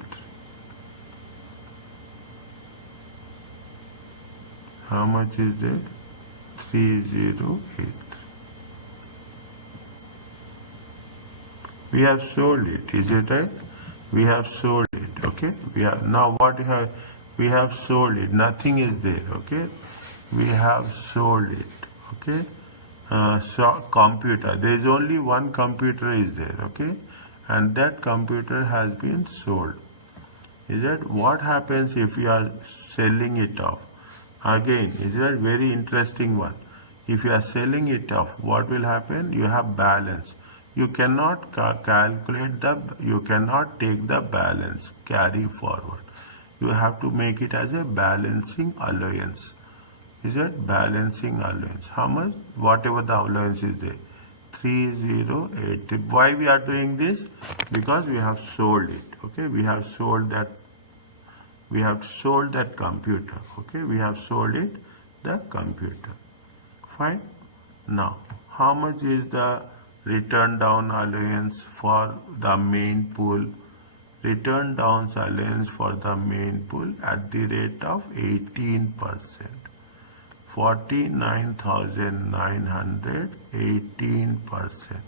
How much is it? 308. We have sold it, is it right? We have sold it, okay? We have now what we have sold it, nothing is there, okay? We have sold it, okay? So computer, there is only one computer is there, okay? And that computer has been sold. Is that what happens if you are selling it off? Again, is that very interesting one? If you are selling it off, what will happen? You have balance. You cannot calculate you cannot take the balance, carry forward. You have to make it as a balancing allowance. Is that balancing allowance? How much? Whatever the allowance is there. 308. Why we are doing this? Because we have sold it. Okay, we have sold that. We have sold that computer. Okay, we have sold it, the computer. Fine. Now, how much is the return down allowance for the main pool? Return down allowance for the main pool at the rate of 18%. 49,900, 18%.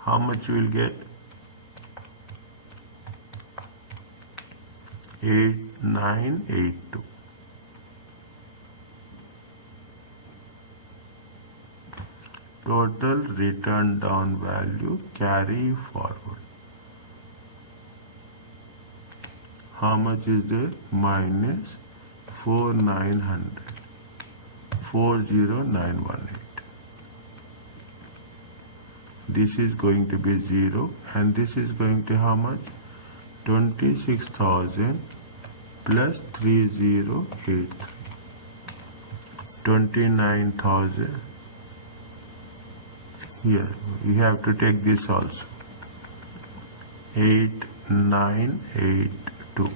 How much you will get? 8982. Total return down value carry forward. How much is there? Minus 4,900. 40918. This is going to be 0 and this is going to how much? 26,000 plus 3083. 29,000. Here we have to take this also. 8982.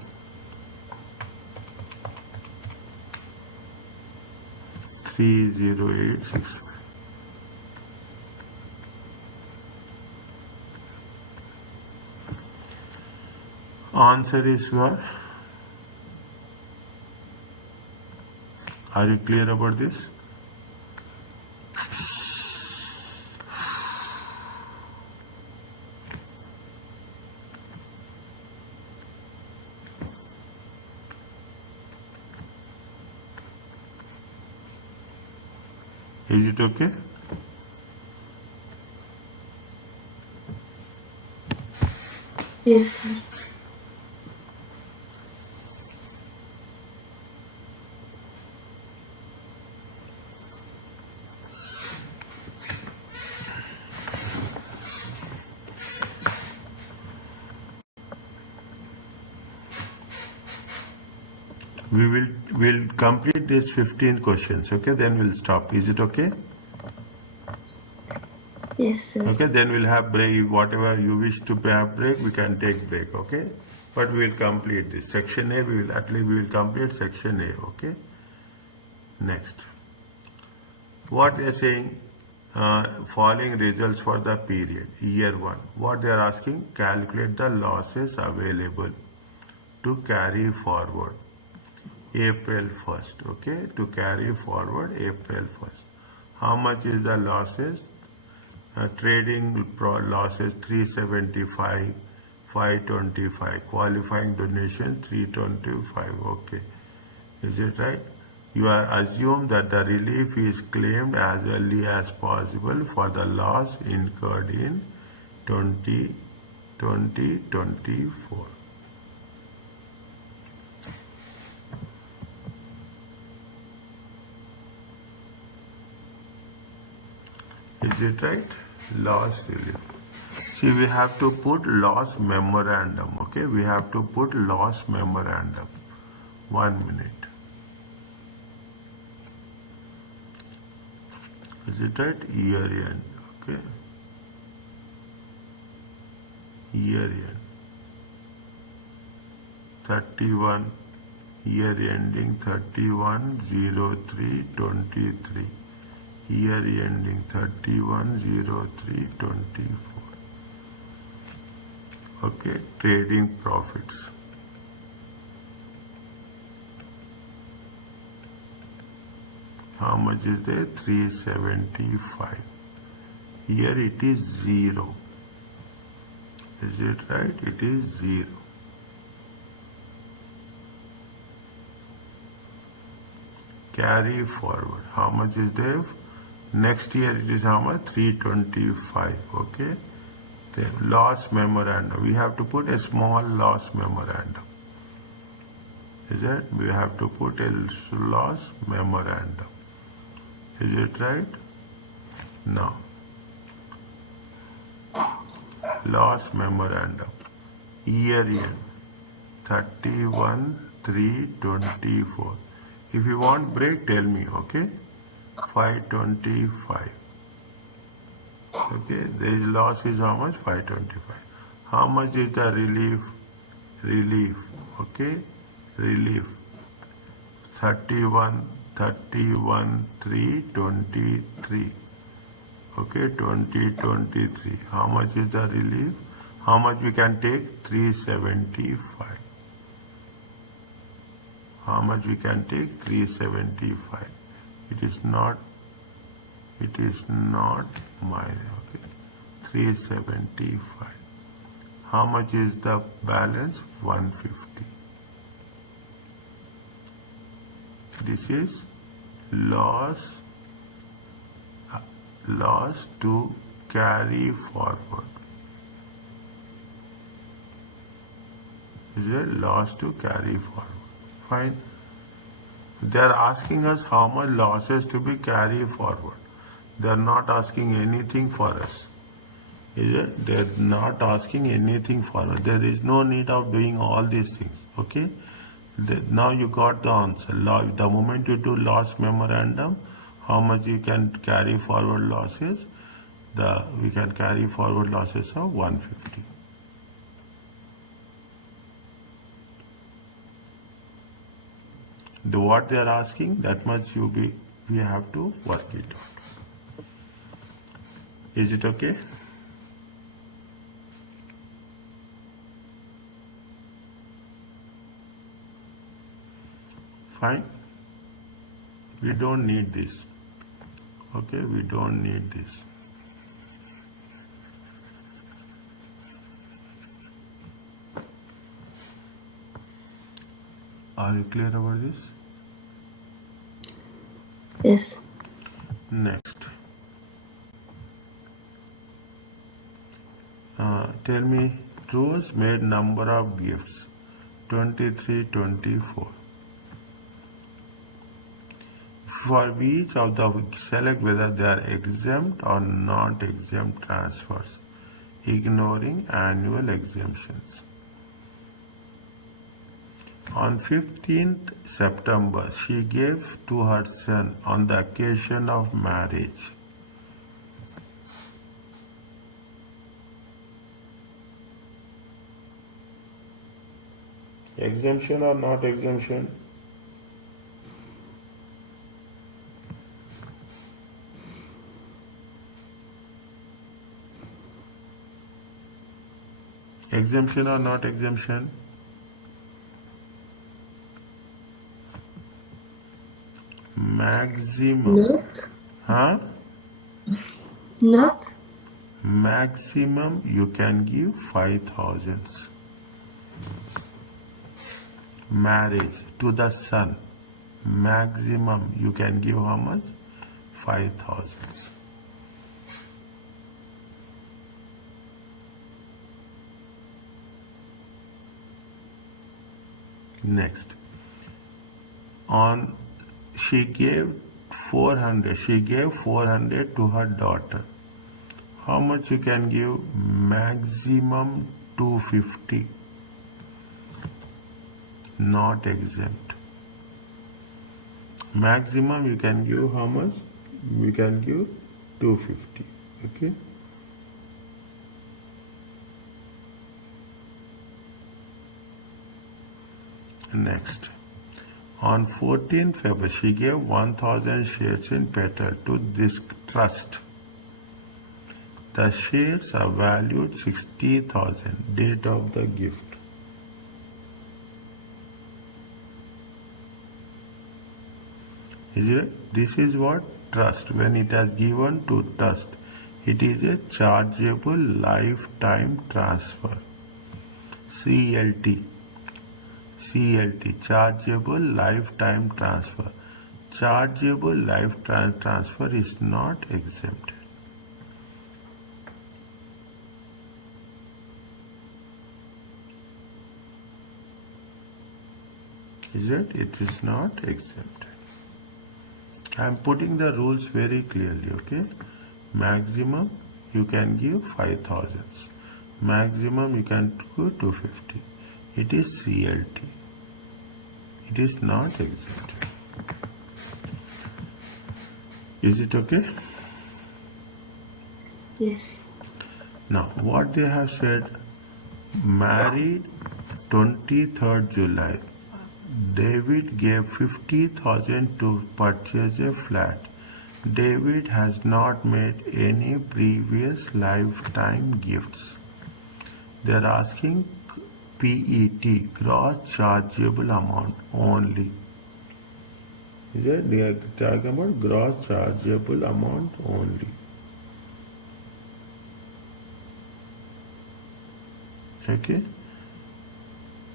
30865. Answer is what? Are you clear about this? Is it okay? Yes, sir. We'll complete this 15 questions, okay? Then we'll stop. Is it okay? Yes, sir. Okay, then we'll have break. Whatever you wish to have break, we can take break, okay? But we will complete this. Section A, we will complete section A, okay? Next. What they are saying, following results for the period, year 1. What they are asking, calculate the losses available to carry forward April 1st, okay? To carry forward April 1st. How much is the losses? Trading losses 375, 525, qualifying donation 325, okay? Is it right? You are assumed that the relief is claimed as early as possible for the loss incurred in 2024. Is it right? Loss relief. See, we have to put loss memorandum, okay? We have to put loss memorandum. 1 minute. Is it right? Year end, okay? Year end. 31, year ending 31/03/23. Year ending 31/03/24. Okay, trading profits. How much is there? 375. Here it is 0. Is it right? It is 0. Carry forward. How much is there? Next year it is how much? 325. Okay. Then loss memorandum. We have to put a small loss memorandum. Is it? We have to put a loss memorandum. Is it right? No. Loss memorandum. Year end 31/3/24. If you want break, tell me, okay? 525. Okay, there is loss is how much? 525. How much is the relief? Relief, okay? Relief 31/3/23. Okay, 2023. How much is the relief? How much we can take? 375. How much we can take? 375. It is not mine. Okay, 375. How much is the balance? 150. This is loss to carry forward. Is a loss to carry forward. Fine. They are asking us how much losses to be carried forward. They are not asking anything for us. Is it? They are not asking anything for us. There is no need of doing all these things. Okay? Now you got the answer. The moment you do loss memorandum, how much you can carry forward losses? We can carry forward losses of 150. What they are asking, that much we have to work it out. Is it okay? Fine. We don't need this. Okay, we don't need this. Are you clear about this? Yes. Next. Tell me, Rose made number of gifts. 23, 24. For each of the select whether they are exempt or not exempt transfers, ignoring annual exemptions. On 15th September, she gave to her son on the occasion of marriage. Exemption or not exemption? Exemption or not exemption? Maximum. Not. Huh? Not. Maximum you can give 5,000. Marriage to the son. Maximum you can give how much? 5,000. Next. She gave 400. She gave 400 to her daughter. How much you can give? Maximum 250. Not exempt. Maximum you can give how much? You can give 250. Okay. Next. On 14th February, she gave 1,000 shares in Petal to this trust. The shares are valued 60,000. Date of the gift. Is it? This is what? Trust. When it has given to trust, it is a chargeable lifetime transfer. CLT. CLT, chargeable lifetime transfer. Chargeable lifetime transfer is not exempted. Is it? It is not exempted. I am putting the rules very clearly, okay? Maximum you can give 5,000. Maximum you can go 250. It is CLT. It is not exempted. Is it okay? Yes. Now, what they have said, married 23rd July. David gave 50,000 to purchase a flat. David has not made any previous lifetime gifts. They are asking PET, gross chargeable amount only. Is it? They are talking about gross chargeable amount only. Okay?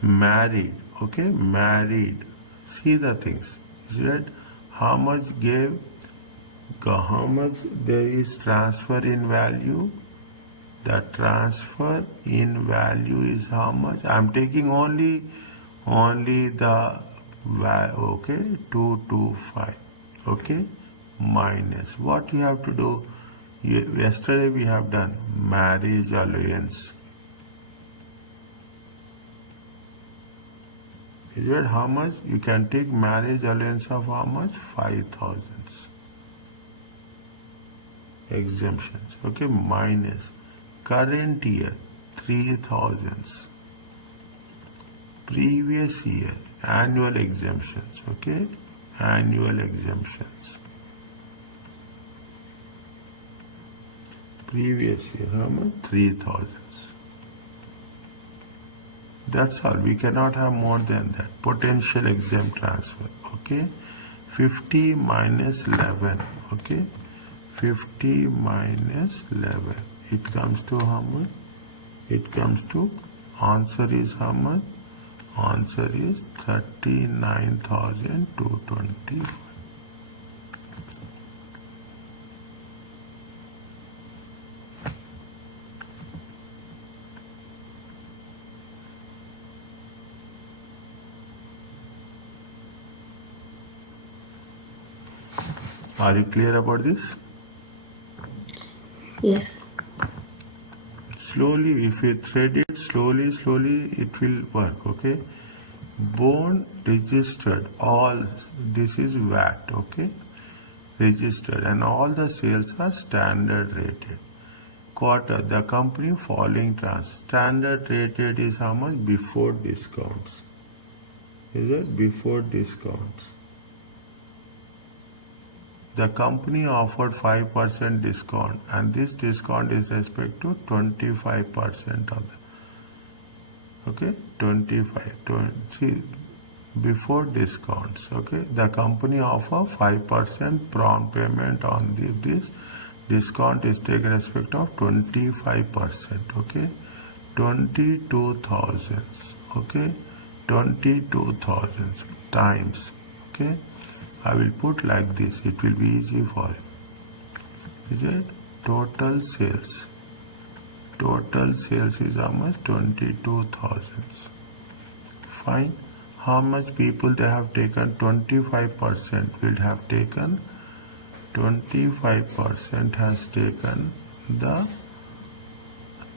Married. Okay? Married. See the things. Is it? How much gave? How much there is transfer in value? The transfer in value is how much? I am taking only the value, okay, 225, okay, minus what you have to do. Yesterday we have done marriage allowance. Is it how much? You can take marriage allowance of how much? 5,000. Exemptions, okay, minus current year 3,000. Previous year annual exemptions, okay, annual exemptions. Previous year how much? 3,000. That's all. We cannot have more than that. Potential exempt transfer. Okay. 50 minus 11. Okay. 50 minus 11. It comes to how much? It comes to, answer is how much? Answer is 39,220. Are you clear about this? Yes. Slowly, if you thread it slowly, it will work, okay? Bond registered, all, this is VAT, okay? Registered, and all the sales are standard rated. Quarter, the company following standard rated is how much? Before discounts. Is it? Before discounts. The company offered 5% discount, and this discount is respect to 25% of the, okay, 25, 20, see, before discounts, okay, the company offer 5% prompt payment on this discount is taken respect of 25%, okay, 22,000, okay, 22,000 times, okay, I will put like this, it will be easy for you. Is it? Total sales. Total sales is how much? 22,000. Fine. How much people they have taken? 25% will have taken. 25% has taken the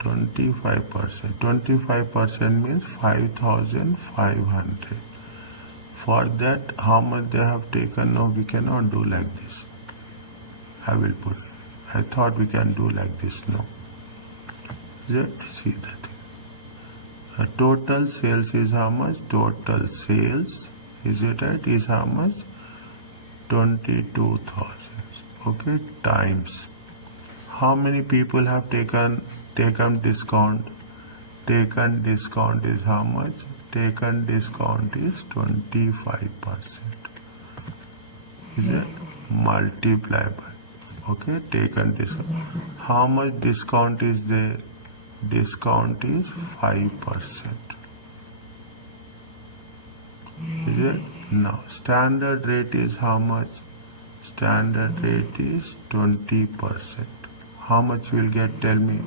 25%. 25% means 5,500. For that, how much they have taken? No, we cannot do like this. I will put. I thought we can do like this. No. See that. Total sales is how much? Total sales, is it right? Is how much? 22,000. Okay. Times. How many people have taken discount? Taken discount is how much? Taken discount is 25%. Is it? Multiply by, okay, taken discount. How much discount is there? Discount is 5%. Is it? Now, standard rate is how much? Standard rate is 20%. How much will get? Tell me.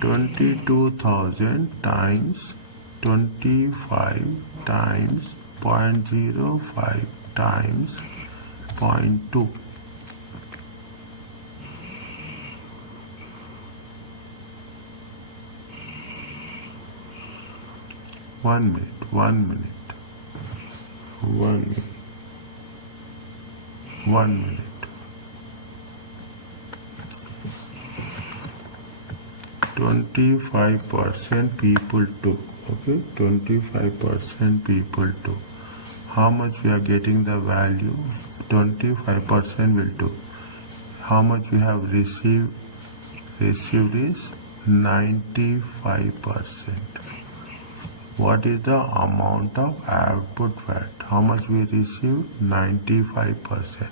22,000 times 25 times 0.05 times 0.2. One minute. 25% people took, okay, 25% people took. How much we are getting the value? 25% will do. How much we have received? Received is 95%. What is the amount of output VAT? How much we received? 95%.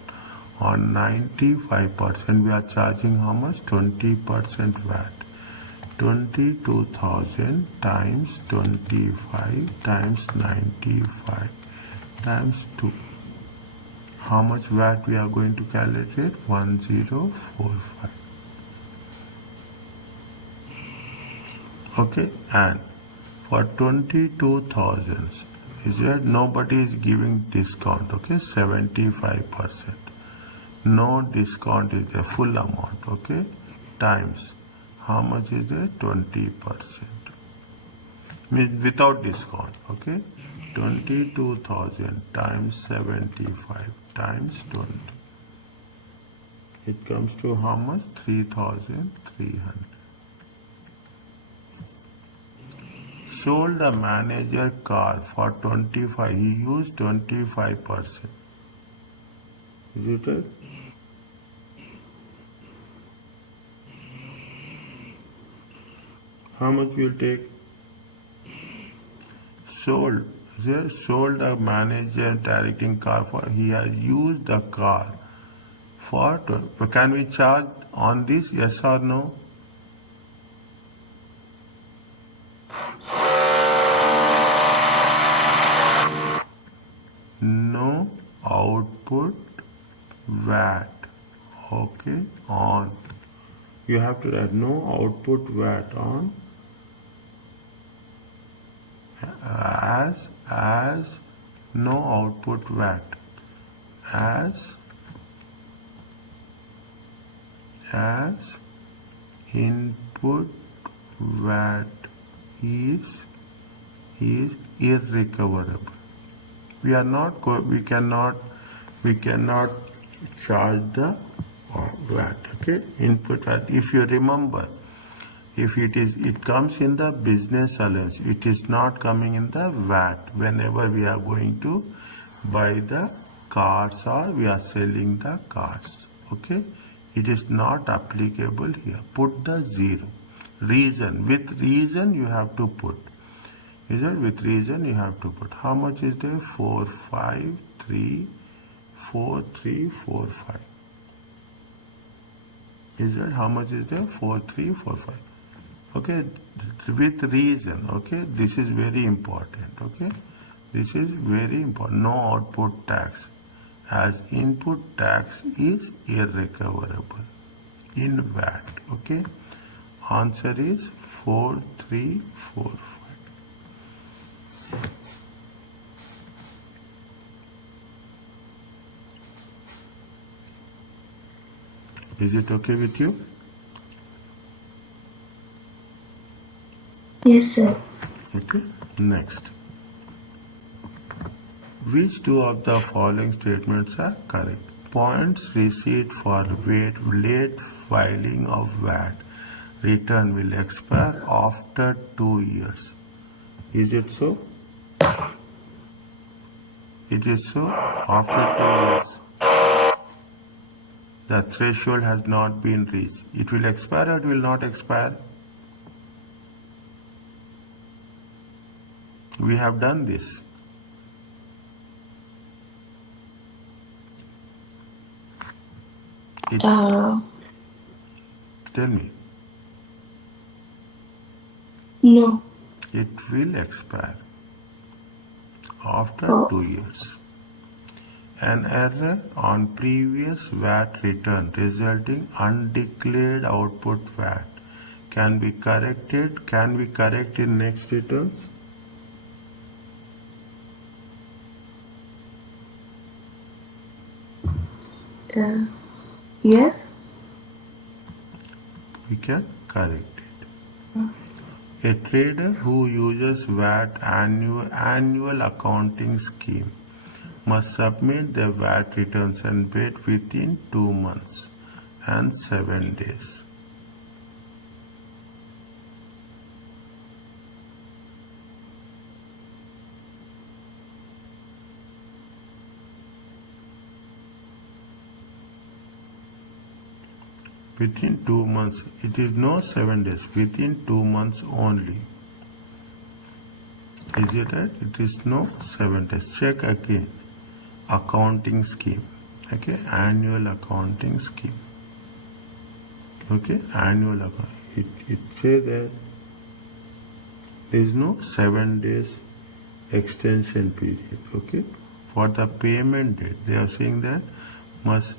On 95% we are charging how much? 20% VAT. 22,000 times 25 times 95 times 2. How much VAT we are going to calculate? 1045. Okay, and for 22,000, is there? Nobody is giving discount, okay, 75%. No discount is the full amount, okay, times. How much is it? 20%. Means without discount, okay? 22,000 times 75 times 20. It comes to how much? 3,300. Sold a manager car for 25. He used 25%. Is it right? How much will take? Sold. Here, sold a manager directing car for, he has used the car for, can we charge on this, yes or no? No output VAT. Okay, on. You have to write no output VAT on as no output VAT as input VAT is irrecoverable. We cannot charge the VAT. Okay, input VAT. If you remember, if it comes in the business allowance, it is not coming in the VAT whenever we are going to buy the cars or we are selling the cars. Okay, it is not applicable here. Put the 0. Reason, with reason you have to put. Is it with reason you have to put? How much is there? 45345. Is it how much is there? 4345. Okay, with reason. Okay, this is very important. Okay, this is very important. No output tax, as input tax is irrecoverable in VAT. Okay, answer is 4345. Is it okay with you? Yes, sir. Okay, next. Which two of the following statements are correct? Points received for late filing of VAT return will expire after 2 years. Is it so? It is so. After 2 years, the threshold has not been reached. It will expire or it will not expire? We have done this. Uh, Tell me. no. It will expire after 2 years. An error on previous VAT return resulting undeclared output VAT can be corrected. Can we correct in next returns? Yes. We can correct it. A trader who uses VAT annual accounting scheme must submit their VAT returns and bid within 2 months and 7 days. Within 2 months, it is no 7 days, within 2 months only. Is it right? It is no 7 days. Check again. Accounting scheme. Okay, annual accounting scheme. Okay, annual account. It says that there is no 7 days extension period. Okay, for the payment date, they are saying that must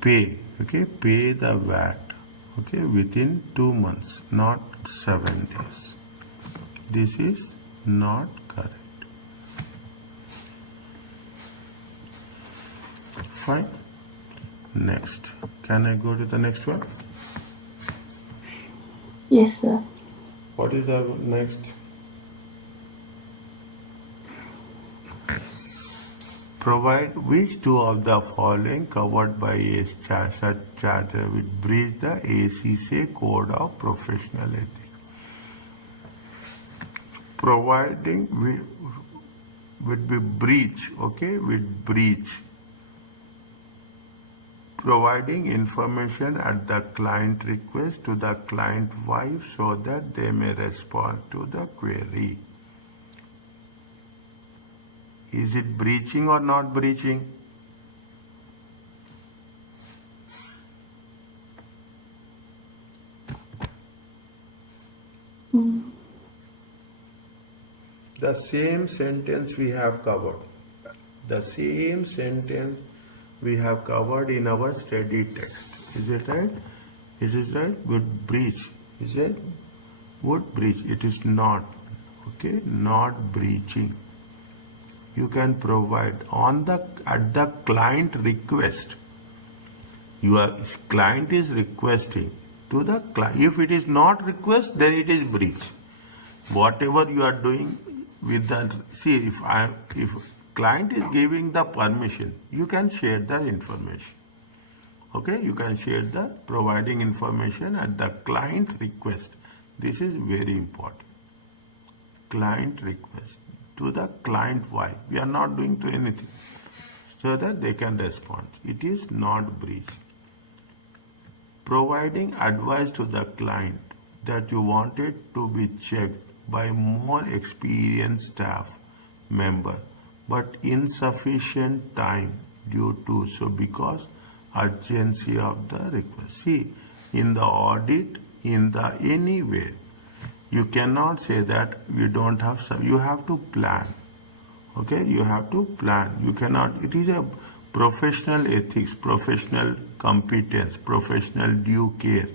pay. Okay, pay the VAT. Okay, within 2 months, not 7 days. This is not correct. Fine. Next. Can I go to the next one? Yes, sir. What is the next? Provide which two of the following covered by a such charter would breach the ACCA Code of Professional Ethics. Providing would be breach, okay, with breach. providing information at the client request to the client wife so that they may respond to the query. Is it breaching or not breaching? The same sentence we have covered. The same sentence we have covered in our study text. Is it right? Is it right? Would breach. Is it? Would breach. It is not. Okay? Not breaching. You can provide at the client request. Your client is requesting to the client. If it is not request, then it is breach. Whatever you are doing with the, see, if client is giving the permission, you can share the information. Okay, you can share the providing information at the client request. This is very important. Client request to the client wife. We are not doing to anything so that they can respond. It is not breach. Providing advice to the client that you wanted to be checked by more experienced staff member, but insufficient time due to so because urgency of the request. See, in the audit, in the anywhere, you cannot say that we don't have some. You have to plan. Okay, you have to plan. You cannot. It is a professional ethics, professional competence, professional due care.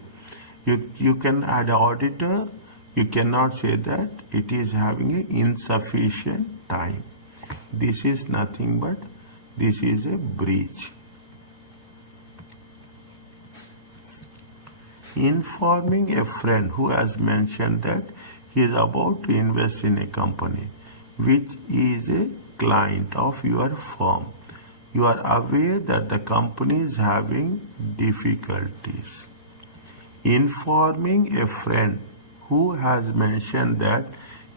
You can add an auditor. You cannot say that it is having an insufficient time. This is nothing but this is a breach. Informing a friend who has mentioned that he is about to invest in a company which is a client of your firm. You are aware that the company is having difficulties. Informing a friend who has mentioned that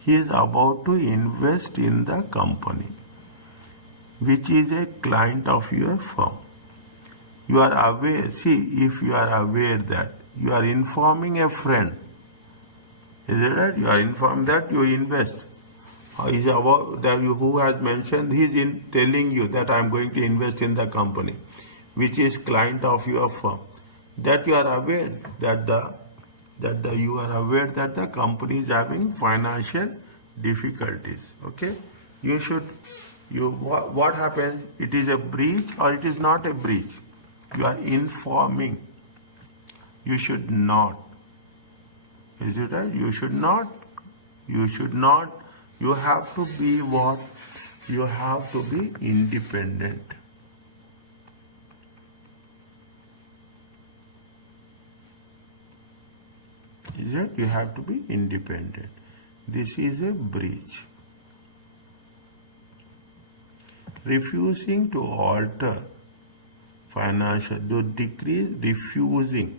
he is about to invest in the company which is a client of your firm. You are aware, see, if you are aware that you are informing a friend, is it right? You are informed that you invest. Is about that you who has mentioned, he is in telling you that I am going to invest in the company which is client of your firm. That you are aware that you are aware that the company is having financial difficulties. Okay, you should what happens? It is a breach or it is not a breach? You are informing. You should not. Is it right? You should not. You should not. You have to be what? You have to be independent. Is it? You have to be independent. This is a breach. Refusing to alter financial, to decrease, refusing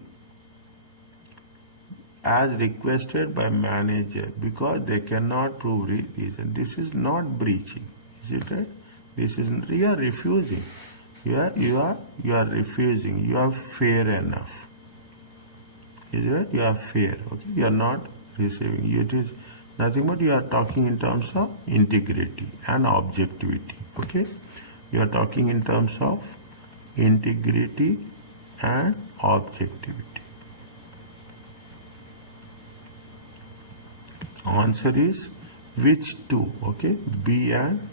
as requested by manager because they cannot prove reason. This is not breaching. Is it right? This is, you are refusing. You are refusing. You are fair enough. Is it right? You are fair. Okay. You are not receiving. It is nothing but you are talking in terms of integrity and objectivity. Okay. You are talking in terms of integrity and objectivity. Answer is which two? Okay, B and